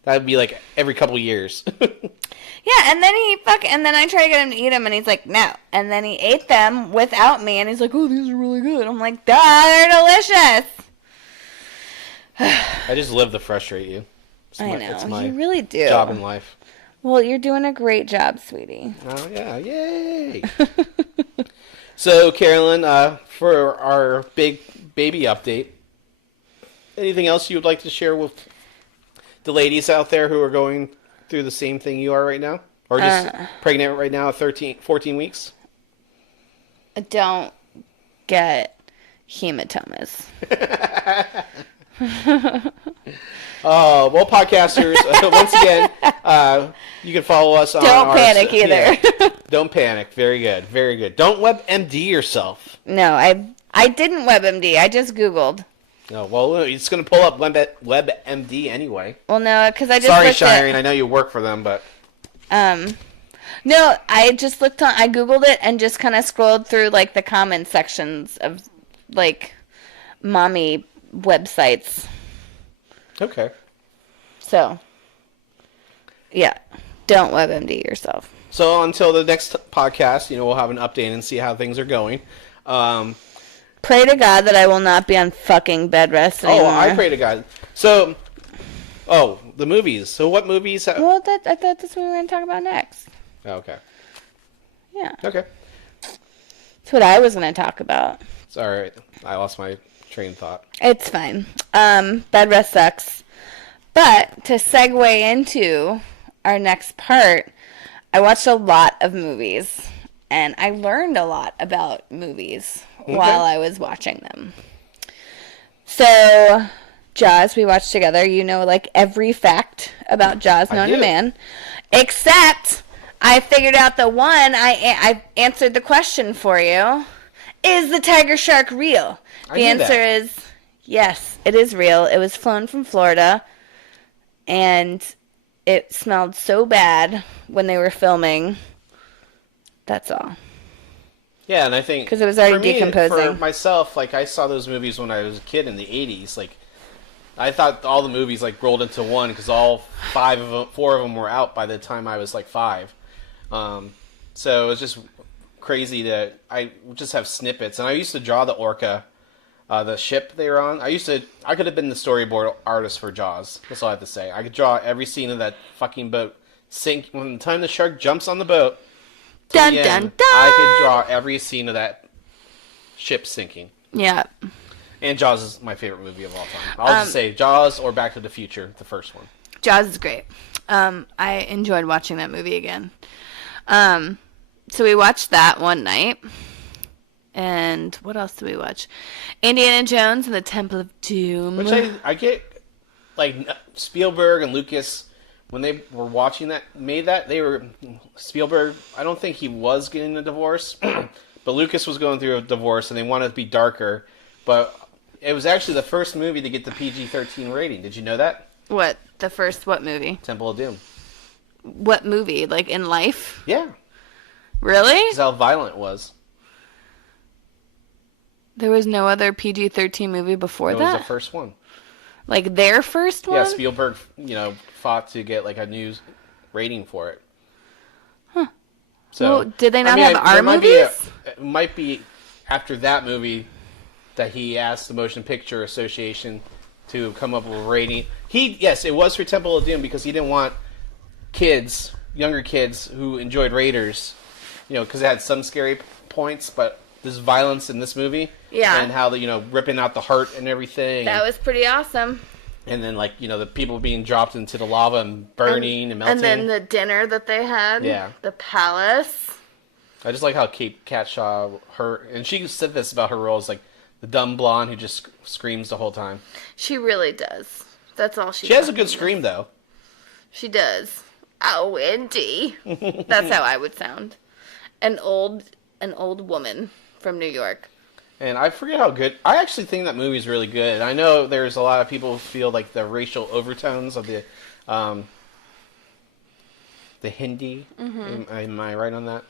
that would be like every couple years. Yeah, and then I try to get him to eat them, and he's like, no. And then he ate them without me, and he's like, oh, these are really good. I'm like, duh, they're delicious. I just live to frustrate you. It's my you really do. Job in life. Well, you're doing a great job, sweetie. Oh, yeah. Yay. So, Carolyn, for our big baby update, anything else you would like to share with the ladies out there who are going through the same thing you are right now? Or just pregnant right now at 14 weeks? Don't get hematomas. Well, podcasters, once again, you can follow us on Don't panic either. Yeah, don't panic. Very good. Very good. Don't WebMD yourself. No, I didn't WebMD. I just Googled. No, well, it's going to pull up WebMD anyway. Well, no, because I just Sorry, looked Shireen. I know you work for them, but... No, I just looked on... I Googled it and just kind of scrolled through, like, the comment sections of, like, mommy websites. Okay. So, yeah. Don't WebMD yourself. So until the next podcast, we'll have an update and see how things are going. Pray to God that I will not be on fucking bed rest anymore. Oh, I pray to God. So, the movies. So what movies? Well, I thought that's what we were going to talk about next. Oh, okay. Yeah. Okay. That's what I was going to talk about. It's all right. I lost my train of thought. It's fine. Bed rest sucks. But to segue into our next part, I watched a lot of movies, and I learned a lot about movies while I was watching them. So, Jaws, we watched together. You know, like, every fact about Jaws known to man. Except, I figured out the one, I answered the question for you. Is the tiger shark real? The answer is yes, it is real. It was flown from Florida, and it smelled so bad when they were filming. That's all. Yeah, and I think... Because it was already decomposing. For myself, like, I saw those movies when I was a kid in the 80s. Like, I thought all the movies, like, rolled into one because all four of them were out by the time I was, like, 5. So it was just crazy that I just have snippets. And I used to draw the orca, the ship they were on. I could have been the storyboard artist for Jaws. That's all I have to say. I could draw every scene of that fucking boat sink. When the time the shark jumps on the boat, dun, dun, dun. I could draw every scene of that ship sinking. Yeah. And Jaws is my favorite movie of all time. I'll just say Jaws or Back to the Future, the first one. Jaws is great. I enjoyed watching that movie again. So we watched that one night. And what else did we watch? Indiana Jones and the Temple of Doom. Which I get, like, Spielberg and Lucas, when they were watching that, Spielberg, I don't think he was getting a divorce, but Lucas was going through a divorce and they wanted it to be darker, but it was actually the first movie to get the PG-13 rating. Did you know that? What? The first what movie? Temple of Doom. What movie? Like, in life? Yeah. Really? That's how violent it was. There was no other PG-13 movie before that? It was the first one. Like, their first one? Yeah, Spielberg, fought to get, like, a new rating for it. Huh. So, well, did they not have our movies? It might be after that movie that he asked the Motion Picture Association to come up with a rating. Yes, it was for Temple of Doom because he didn't want younger kids who enjoyed Raiders, because it had some scary points, but this violence in this movie, and how ripping out the heart and everything. That was pretty awesome. And then, the people being dropped into the lava and burning and melting. And then the dinner that they had. Yeah. The palace. I just like how Kate Catshaw, and she said this about her roles, like the dumb blonde who just screams the whole time. She really does. That's all she She has a good scream, though. She does. Oh, Wendy. That's how I would sound. An old woman from New York. And I forget how good... I actually think that movie's really good. I know there's a lot of people who feel like the racial overtones of the Hindi. Mm-hmm. Am I right on that?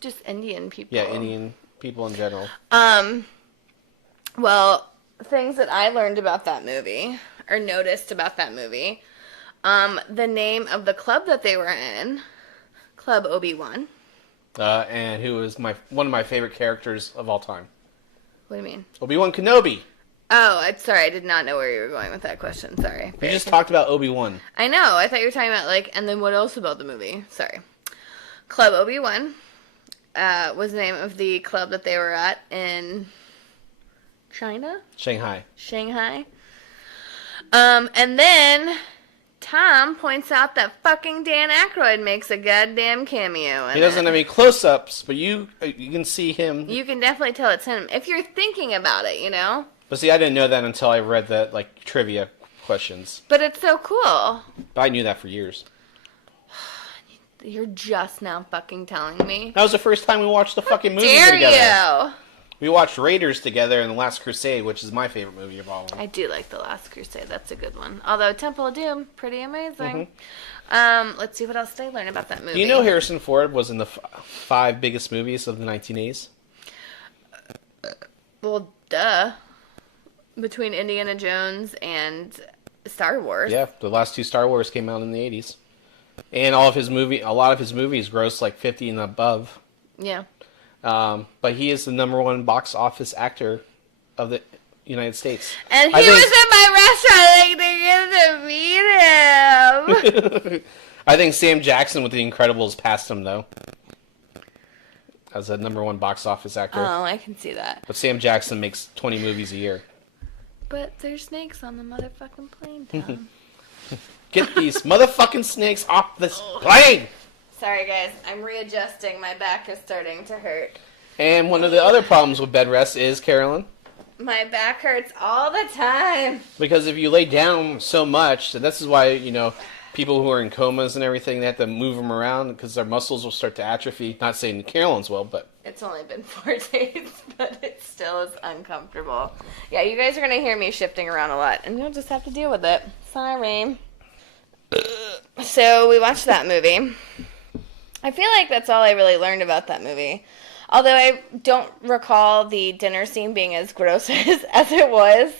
Just Indian people. Yeah, Indian people in general. Well, things that I learned about that movie, or noticed about that movie, the name of the club that they were in, Club Obi-Wan. And who is one of my favorite characters of all time. What do you mean? Obi-Wan Kenobi. Oh, I'm sorry. I did not know where you were going with that question. Sorry. You just talked about Obi-Wan. I know. I thought you were talking about, and then what else about the movie? Sorry. Club Obi-Wan was the name of the club that they were at in China? Shanghai. And then Tom points out that fucking Dan Aykroyd makes a goddamn cameo in He doesn't have any close-ups, but you can see him. You can definitely tell it's him if you're thinking about it, But see, I didn't know that until I read the trivia questions. But it's so cool. But I knew that for years. You're just now fucking telling me. That was the first time we watched the fucking movie Dare together. you? We watched Raiders together and The Last Crusade, which is my favorite movie of all of them. I do like The Last Crusade. That's a good one. Although Temple of Doom, pretty amazing. Let's see, what else did I learn about that movie? Do you know Harrison Ford was in the 5 biggest movies of the 1980s? Well, duh. Between Indiana Jones and Star Wars. Yeah, the last 2 Star Wars came out in the 80s. And a lot of his movies grossed like 50 and above. Yeah. But he is the #1 box office actor of the United States. And he was in my restaurant like to get to meet him. I think Sam Jackson with The Incredibles passed him, though. As a #1 box office actor. Oh, I can see that. But Sam Jackson makes 20 movies a year. But there's snakes on the motherfucking plane, Tom. Get these motherfucking snakes off this plane! Sorry, guys. I'm readjusting. My back is starting to hurt. And one of the other problems with bed rest is, Carolyn, My back hurts all the time. because if you lay down so much, and this is why, people who are in comas and everything, they have to move them around because their muscles will start to atrophy. Not saying Carolyn's will, but... It's only been 4 days, but it still is uncomfortable. Yeah, you guys are going to hear me shifting around a lot, and you'll just have to deal with it. Sorry. So we watched that movie. I feel like that's all I really learned about that movie. Although I don't recall the dinner scene being as gross as it was.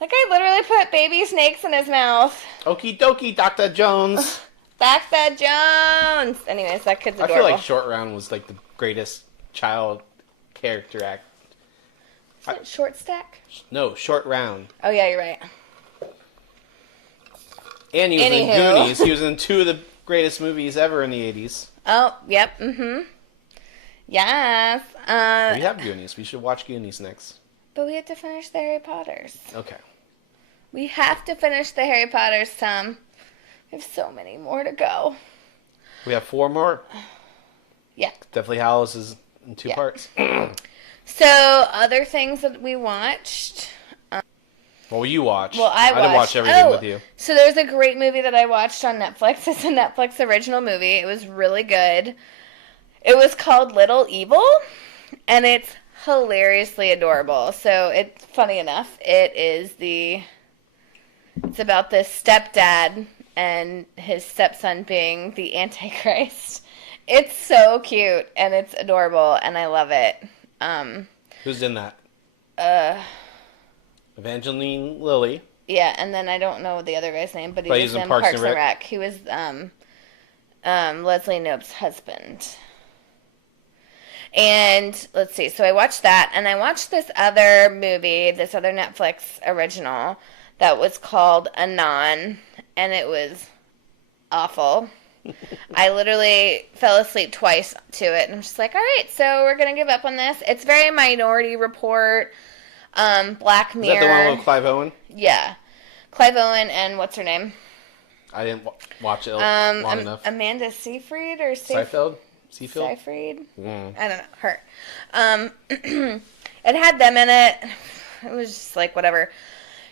That guy literally put baby snakes in his mouth. Okie dokie, Dr. Jones. Back that Jones! Anyways, that kid's I adorable. feel like Short Round was like the greatest child character act. Is it Short Stack? No, Short Round. Oh yeah, you're right. And he was in Anywho. Goonies. He was in 2 of the greatest movies ever in the 80s. Oh, yep, mm-hmm. Yes. We have Goonies. We should watch Goonies next. But we have to finish the Harry Potters. Okay. We have to finish the Harry Potters, Tom. We have so many more to go. We have 4 more. Yeah. Deathly Hallows is in 2 parts. So, other things that we watched. Well, you watched. Well, I didn't watch watched. everything with you. So there's a great movie that I watched on Netflix. It's a Netflix original movie. It was really good. It was called Little Evil, and it's hilariously adorable. So it's funny enough. It's about this stepdad and his stepson being the Antichrist. It's so cute, and it's adorable, and I love it. Who's in that? Evangeline Lilly. Yeah, and then I don't know the other guy's name, but he was in Parks and Rec. He was Leslie Knope's husband. And let's see, so I watched that, and I watched this other movie, this other Netflix original that was called Anon, and it was awful. I literally fell asleep twice to it, and I'm just like, all right, so we're going to give up on this. It's very Minority Report, Black Mirror. Is that the one with Clive Owen? Yeah. Clive Owen and what's her name? I didn't watch it long enough. Amanda Seyfried or Seyfield? Seyfried? Mm. I don't know. Her. It had them in it. It was just like whatever.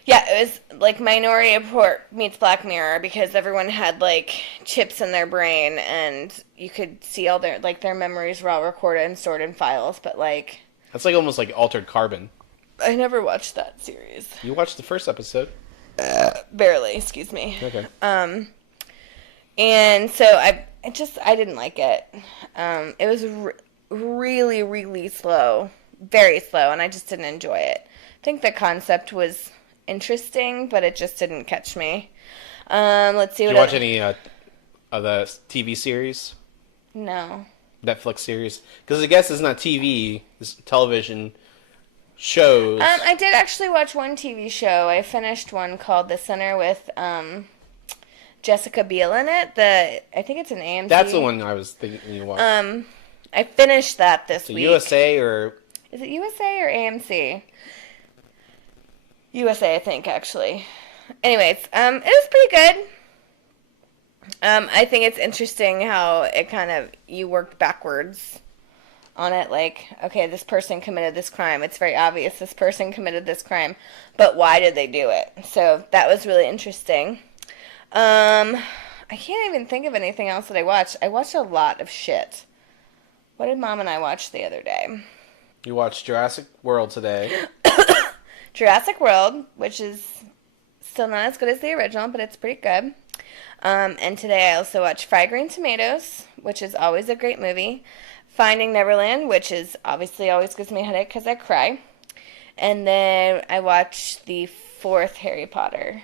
Yeah, it was like Minority Report meets Black Mirror because everyone had like chips in their brain and you could see all their memories were all recorded and stored in files, but like... That's like almost like Altered Carbon. I never watched that series. You watched the first episode? Barely, excuse me. Okay. And so I didn't like it. It was really, really slow. Very slow, and I just didn't enjoy it. I think the concept was interesting, but it just didn't catch me. Let's see. Did you watch any of the TV series? No. Netflix series? Because I guess it's not TV, it's television shows. I did actually watch one TV show. I finished one called The Sinner with Jessica Biel in it. I think it's an AMC. That's the one I was thinking you watched. I finished that this week. USA or... Is it USA or AMC? USA, I think, actually. Anyways, it was pretty good. I think it's interesting how it kind of, you worked backwards on it, like, okay, this person committed this crime. It's very obvious this person committed this crime, but why did they do it? So that was really interesting. I can't even think of anything else that I watched. I watched a lot of shit. What did Mom and I watch the other day? You watched Jurassic World today. Jurassic World, which is still not as good as the original, but it's pretty good. And today I also watched Fried Green Tomatoes, which is always a great movie. Finding Neverland, which is obviously always gives me a headache because I cry. And then I watched the 4th Harry Potter.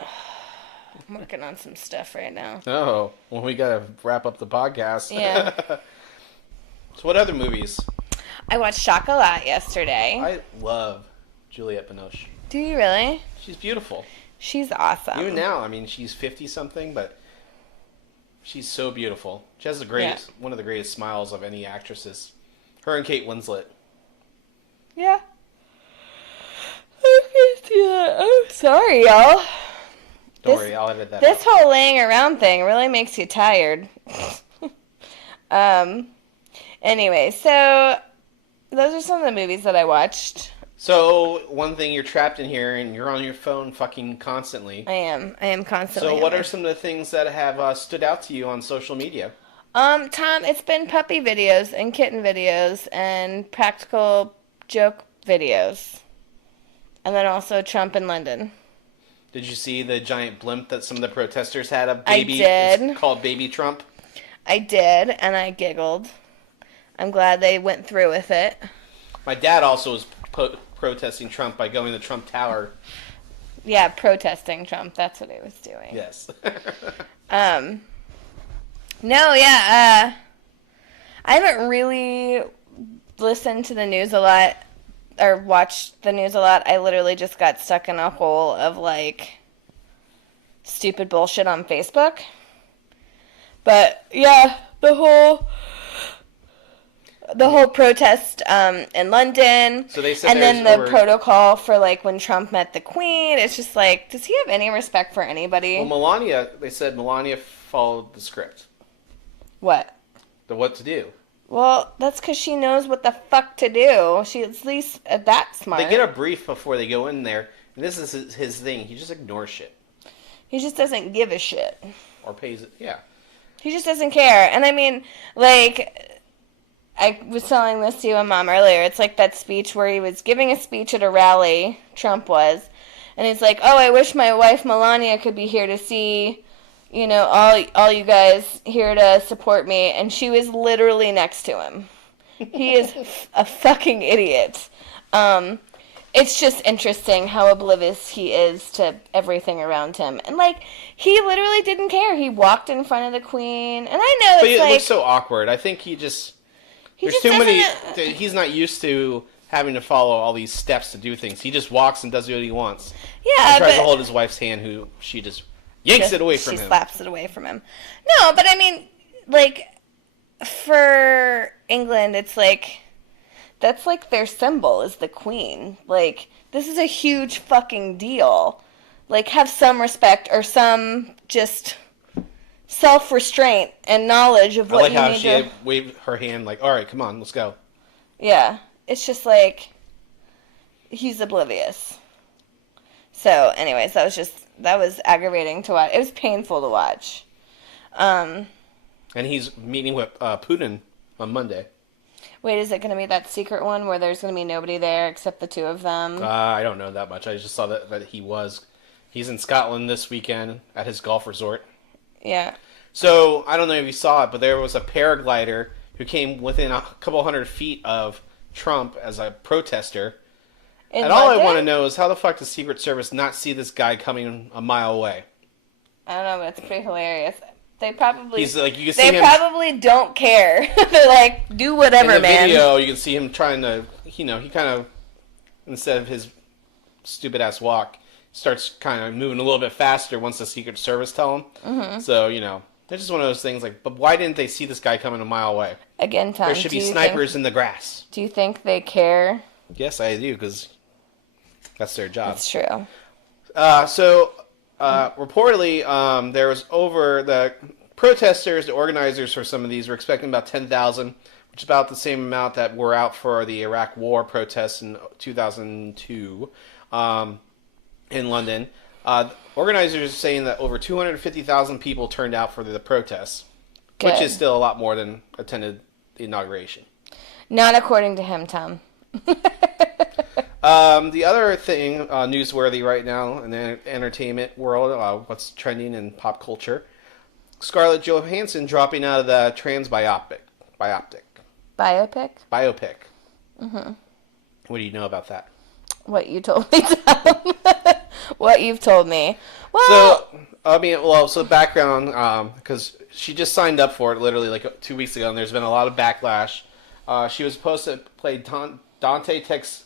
I'm working on some stuff right now. Oh, well, we gotta wrap up the podcast. Yeah. So what other movies? I watched Chocolat yesterday. I love Juliette Binoche. Do you really? She's beautiful. She's awesome. Even now, I mean, she's 50-something, but she's so beautiful. She has the greatest, one of the greatest smiles of any actresses. Her and Kate Winslet. Yeah. I can see that. I'm sorry, y'all. Don't worry, I'll edit that This out. whole laying around thing really makes you tired. Anyway, so those are some of the movies that I watched. So, one thing, you're trapped in here, and you're on your phone fucking constantly. I am constantly. So, what are some of the things that have stood out to you on social media? Tom, it's been puppy videos and kitten videos and practical joke videos. And then also Trump in London. Did you see the giant blimp that some of the protesters had? A baby. I did. It's called Baby Trump. I did, and I giggled. I'm glad they went through with it. My dad also was protesting Trump by going to Trump Tower. Yeah, protesting Trump. That's what he was doing. Yes. No, yeah. I haven't really listened to the news a lot or watched the news a lot. I literally just got stuck in a hole of, like, stupid bullshit on Facebook. But, yeah, the whole protest in London, So they said and then there's the over- protocol for, like, when Trump met the Queen. It's just like, does he have any respect for anybody? Well, they said Melania followed the script. What? The what to do. Well, that's because she knows what the fuck to do. She's at least that smart. They get a brief before they go in there, and this is his thing. He just ignores shit. He just doesn't give a shit. Or pays it. Yeah. He just doesn't care. And I mean, like, I was telling this to you and Mom earlier. It's like that speech where he was giving a speech at a rally, Trump was, and he's like, oh, I wish my wife Melania could be here to see, you know, all you guys here to support me. And she was literally next to him. He is a fucking idiot. It's just interesting how oblivious he is to everything around him. And, like, he literally didn't care. He walked in front of the Queen. And I know But it's it like... looks so awkward. I think he just... There's just too many... doesn't- He's not used to having to follow all these steps to do things. He just walks and does what he wants. Yeah, He tries but... to hold his wife's hand, who she just yanks it away from She him. slaps it away from him. No, but I mean, like, for England, it's like... That's like their symbol is the Queen. Like, this is a huge fucking deal. Like, have some respect or some just self-restraint and knowledge of I what like you how need she to... had waved her hand like, all right, come on, let's go. Yeah. It's just like, he's oblivious. So, anyways, that was aggravating to watch. It was painful to watch. And he's meeting with Putin on Monday. Wait, is it going to be that secret one where there's going to be nobody there except the two of them? I don't know that much. I just saw that he's in Scotland this weekend at his golf resort. Yeah. So, I don't know if you saw it, but there was a paraglider who came within a couple 100 feet of Trump as a protester. And all I want to know is how the fuck does Secret Service not see this guy coming a mile away? I don't know, but it's pretty hilarious. They probably... He's like, you can see They him... probably don't care. They're like, do whatever, in the man. video, you can see him trying to, he kind of, instead of his stupid-ass walk, starts kind of moving a little bit faster once the Secret Service tell him. Mm-hmm. So, it's just one of those things like, but why didn't they see this guy coming a mile away? Again, Tom, There should be snipers in the grass. Do you think they care? Yes, I do, because that's their job. That's true. Reportedly, there was the protesters, the organizers for some of these were expecting about 10,000. which is about the same amount that were out for the Iraq War protests in 2002 in London. Organizers are saying that over 250,000 people turned out for the protests, Good. which is still a lot more than attended the inauguration. Not according to him, Tom. The other thing newsworthy right now in the entertainment world, what's trending in pop culture, Scarlett Johansson dropping out of the trans biopic. Biopic? Biopic. Mm-hmm. What do you know about that? What you told me, Tom. What you've told me. Well, so background, because she just signed up for it literally like 2 weeks ago, and there's been a lot of backlash. She was supposed to play Dante Tex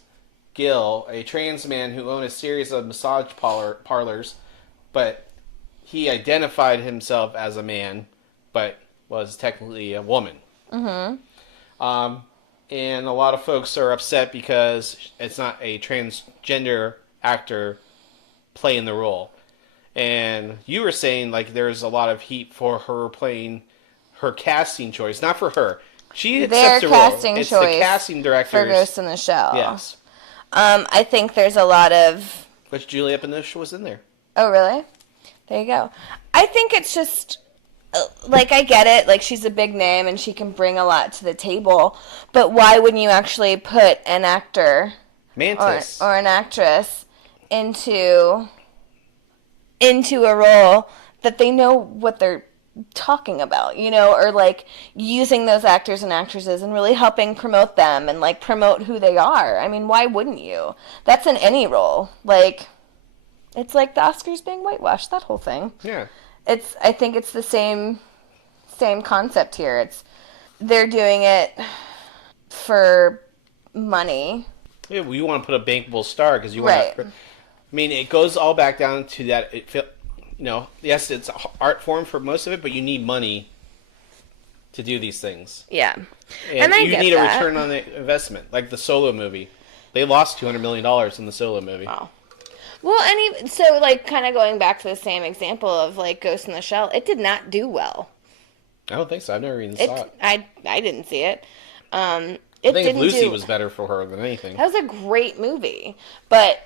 Gill, a trans man who owned a series of massage parlors, but he identified himself as a man, but was technically a woman. Mm-hmm. And a lot of folks are upset because it's not a transgender actor playing the role. And you were saying like there's a lot of heat for her playing her casting choice, not for her. She accepts the role. It's the casting director for Ghost in the Shell. Yes. I think there's a lot of... Which Juliette Binoche was in there. Oh, really? There you go. I think it's just... Like, I get it. Like, she's a big name and she can bring a lot to the table. But why wouldn't you actually put an actor... Mantis. Or an actress into a role that they know what they're talking about, you know, or like using those actors and actresses and really helping promote them and like promote who they are. I mean, why wouldn't you? That's in any role. Like, it's like the Oscars being whitewashed, that whole thing. Yeah. I think it's the same concept here. They're doing it for money. Yeah, well, you want to put a bankable star because you want right. to... I mean, it goes all back down to that. Yes, it's an art form for most of it, but you need money to do these things. Yeah. And you need a return on the investment. Like the Solo movie. They lost $200 million in the Solo movie. Wow. Well, so, like, kind of going back to the same example of, like, Ghost in the Shell, it did not do well. I don't think so. I've never even saw it. I didn't see it. I think Lucy was better for her than anything. That was a great movie. But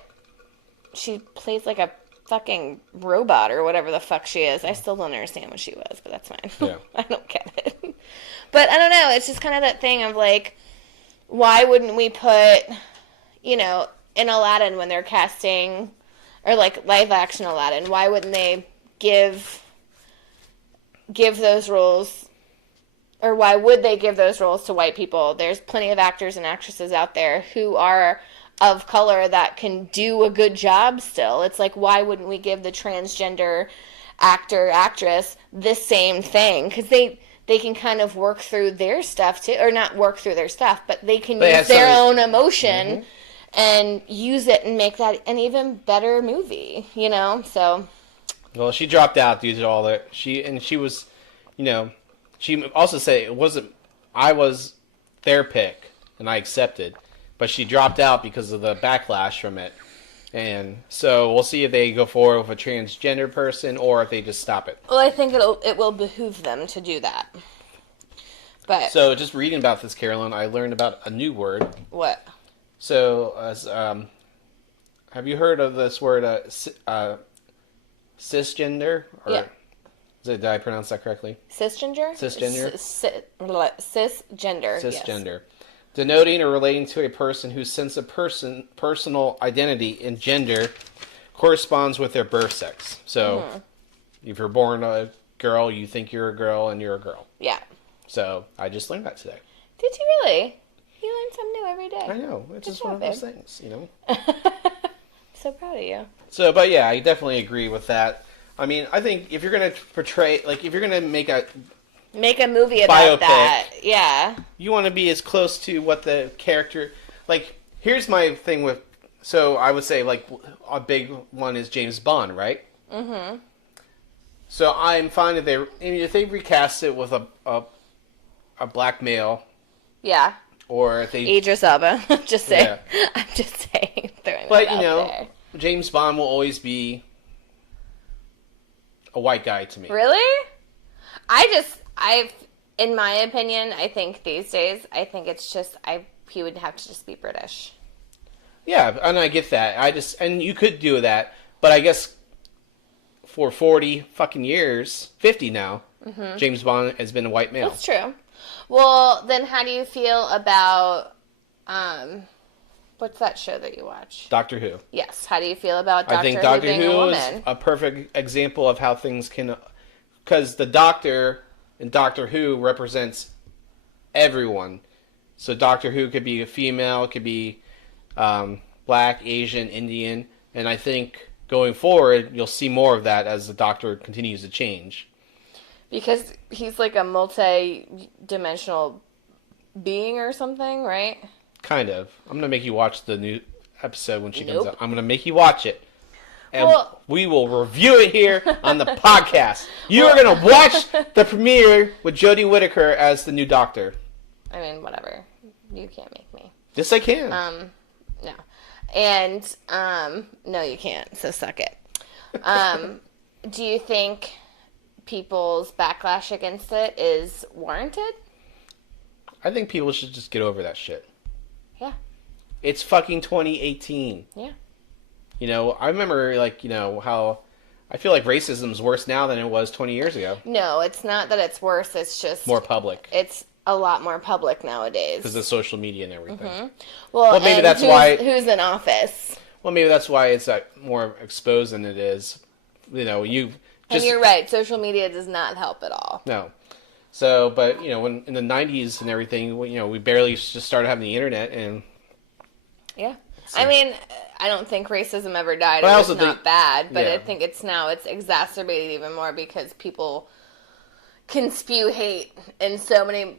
she plays like a fucking robot or whatever the fuck she is. I still don't understand what she was, but that's fine. Yeah. I don't get it. But I don't know. It's just kind of that thing of, like, why wouldn't we put, in Aladdin when they're casting... Or, like, live-action Aladdin. Why wouldn't they give those roles... Or why would they give those roles to white people? There's plenty of actors and actresses out there who are of color that can do a good job still. It's like, why wouldn't we give the transgender actor, actress the same thing? Because they can kind of work through their stuff, too. Or not work through their stuff, but they can use their own emotion... Mm-hmm. And use it and make that an even better movie, so... Well, she dropped out due to all that. She was, she also said it wasn't... I was their pick, and I accepted. But she dropped out because of the backlash from it. And so we'll see if they go forward with a transgender person or if they just stop it. Well, I think it will behoove them to do that. But... So just reading about this, Carolyn, I learned about a new word. What? So, have you heard of this word, cisgender? Or, yeah. Did I pronounce that correctly? Cisgender? Cisgender? Cisgender, Cisgender. Yes. Denoting or relating to a person whose sense of personal identity and gender corresponds with their birth sex. So, if you're born a girl, you think you're a girl, and you're a girl. Yeah. So, I just learned that today. Did you really? You learn something new every day. I know. It's just one of those things, So proud of you. So, but yeah, I definitely agree with that. I mean, I think if you're going to portray, like, if you're going to make a movie about biopic, that, yeah. You want to be as close to what the character, like, here's my thing with, so I would say, like, a big one is James Bond, right? Mm-hmm. So I'm fine if they recast it with a black male. Yeah. Or if they... Idris Elba. Just saying. Yeah. I'm just saying. But, there. James Bond will always be a white guy to me. Really? in my opinion, I think these days, I think it's just, he would have to just be British. Yeah, and I get that. And you could do that, but I guess for 40 fucking years, 50 now, James Bond has been a white male. That's true. Well, then how do you feel about, what's that show that you watch? Doctor Who. Yes. How do you feel about I think Doctor Who being a Who woman? is a perfect example of how things can... Because the Doctor in Doctor Who represents everyone. So Doctor Who could be a female, it could be black, Asian, Indian, and I think going forward, you'll see more of that as the Doctor continues to change. Because he's like a multi-dimensional being or something, right? Kind of. I'm going to make you watch the new episode when she comes out. I'm going to make you watch it. And we will review it here on the podcast. You are going to watch the premiere with Jodie Whittaker as the new Doctor. I mean, whatever. You can't make me. Yes, I can. No. And, no, you can't, so suck it. Do you think people's backlash against it is warranted? I think people should just get over that shit. Yeah. It's fucking 2018. Yeah. You know, I remember, like, you know, how I feel like racism's worse now than it was 20 years ago. No, it's not that it's worse, it's just... More public. It's a lot more public nowadays. Because of social media and everything. Mm-hmm. Well, maybe that's why... Who's in office? Well, maybe that's why it's more exposed than it is. You know, and you're right, social media does not help at all. No. So, but, you know, when in the 90s and everything, you know, we barely just started having the internet and... Yeah. So. I mean, I don't think racism ever died. But it was not bad, but I think it's exacerbated even more because people can spew hate in so many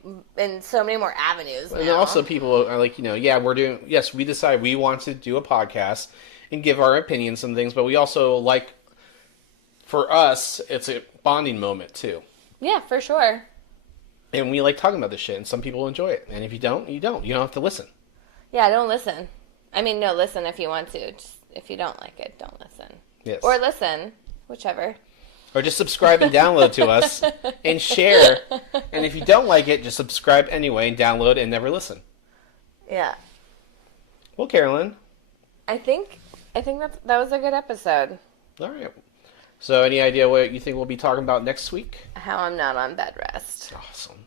more avenues now. And also people are like, you know, we decide we want to do a podcast and give our opinions on things, but we also like, for us, it's a bonding moment too. Yeah, for sure. And we like talking about this shit, and some people enjoy it. And if you don't, you don't. You don't have to listen. Yeah, don't listen. I mean, no, listen if you want to. Just, if you don't like it, don't listen. Yes. Or listen, whichever. Or just subscribe and download to us and share. And if you don't like it, just subscribe anyway and download and never listen. Yeah. Well, Carolyn. I think that was a good episode. All right. So, any idea what you think we'll be talking about next week? How I'm not on bed rest. Awesome.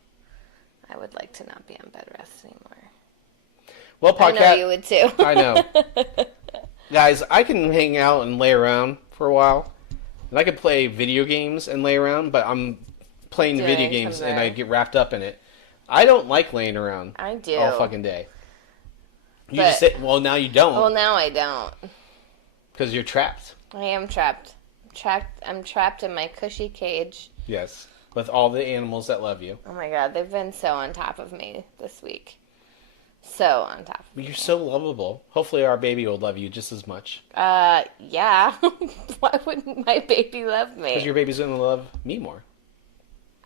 I would like to not be on bed rest anymore. Well, podcast. I know you would too. I know. Guys, I can hang out and lay around for a while. And I could play video games and lay around, but I'm playing the video games and I get wrapped up in it. I don't like laying around. I do. All fucking day. You just say, well, now you don't. Well, now I don't. Because you're trapped. I am trapped. I'm trapped in my cushy cage. Yes. With all the animals that love you. Oh my god, they've been so on top of me this week. So on top of me. You're so lovable. Hopefully our baby will love you just as much. Yeah. Why wouldn't my baby love me? Because your baby's going to love me more.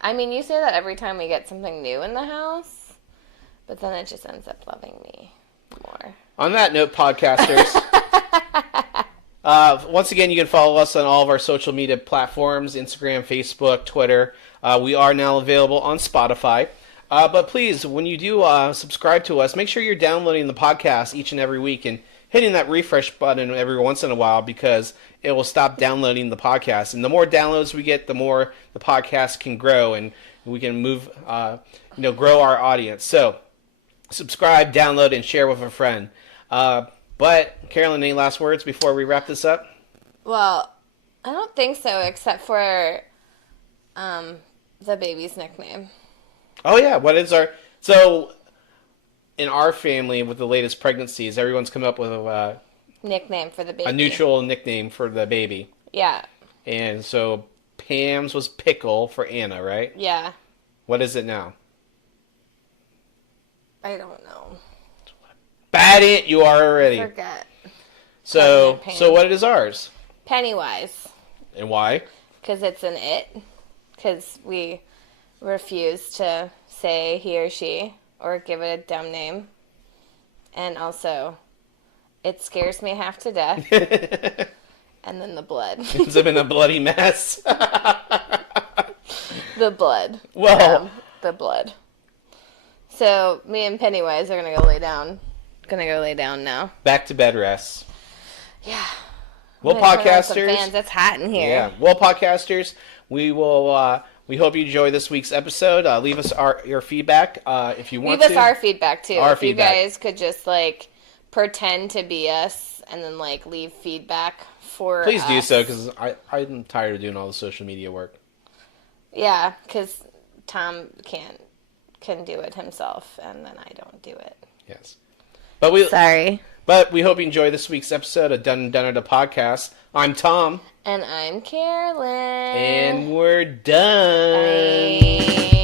I mean, you say that every time we get something new in the house, but then it just ends up loving me more. On that note, podcasters, once again, you can follow us on all of our social media platforms, Instagram, Facebook, Twitter. We are now available on Spotify. But please, when you do subscribe to us, make sure you're downloading the podcast each and every week and hitting that refresh button every once in a while because it will stop downloading the podcast. And the more downloads we get, the more the podcast can grow and we can move, grow our audience. So subscribe, download, and share with a friend. But, Carolyn, any last words before we wrap this up? Well, I don't think so, except for the baby's nickname. Oh, yeah. What is our... So, in our family, with the latest pregnancies, everyone's come up with a... nickname for the baby. A neutral nickname for the baby. Yeah. And so, Pam's was Pickle for Anna, right? Yeah. What is it now? I don't know. Bad it you are already. I forget. So what is ours? Pennywise. And why? Because it's an it. Because we refuse to say he or she or give it a dumb name. And also, it scares me half to death. And then the blood. It's been a bloody mess. The blood. Well, the blood. So me and Pennywise are gonna go lay down. Gonna go lay down now. Back to bed rest. Yeah. Well, podcasters. Fans. It's hot in here. Yeah. Well, podcasters, we will. We hope you enjoy this week's episode. Leave us your feedback if you want to. Leave us our feedback too. Our if feedback. You guys could just like pretend to be us and then like leave feedback for Please us. do so, because I'm tired of doing all the social media work. Yeah, because Tom can do it himself, and then I don't do it. Yes. But Sorry. But we hope you enjoy this week's episode of Done and Done the podcast. I'm Tom. And I'm Carolyn. And we're done. Bye.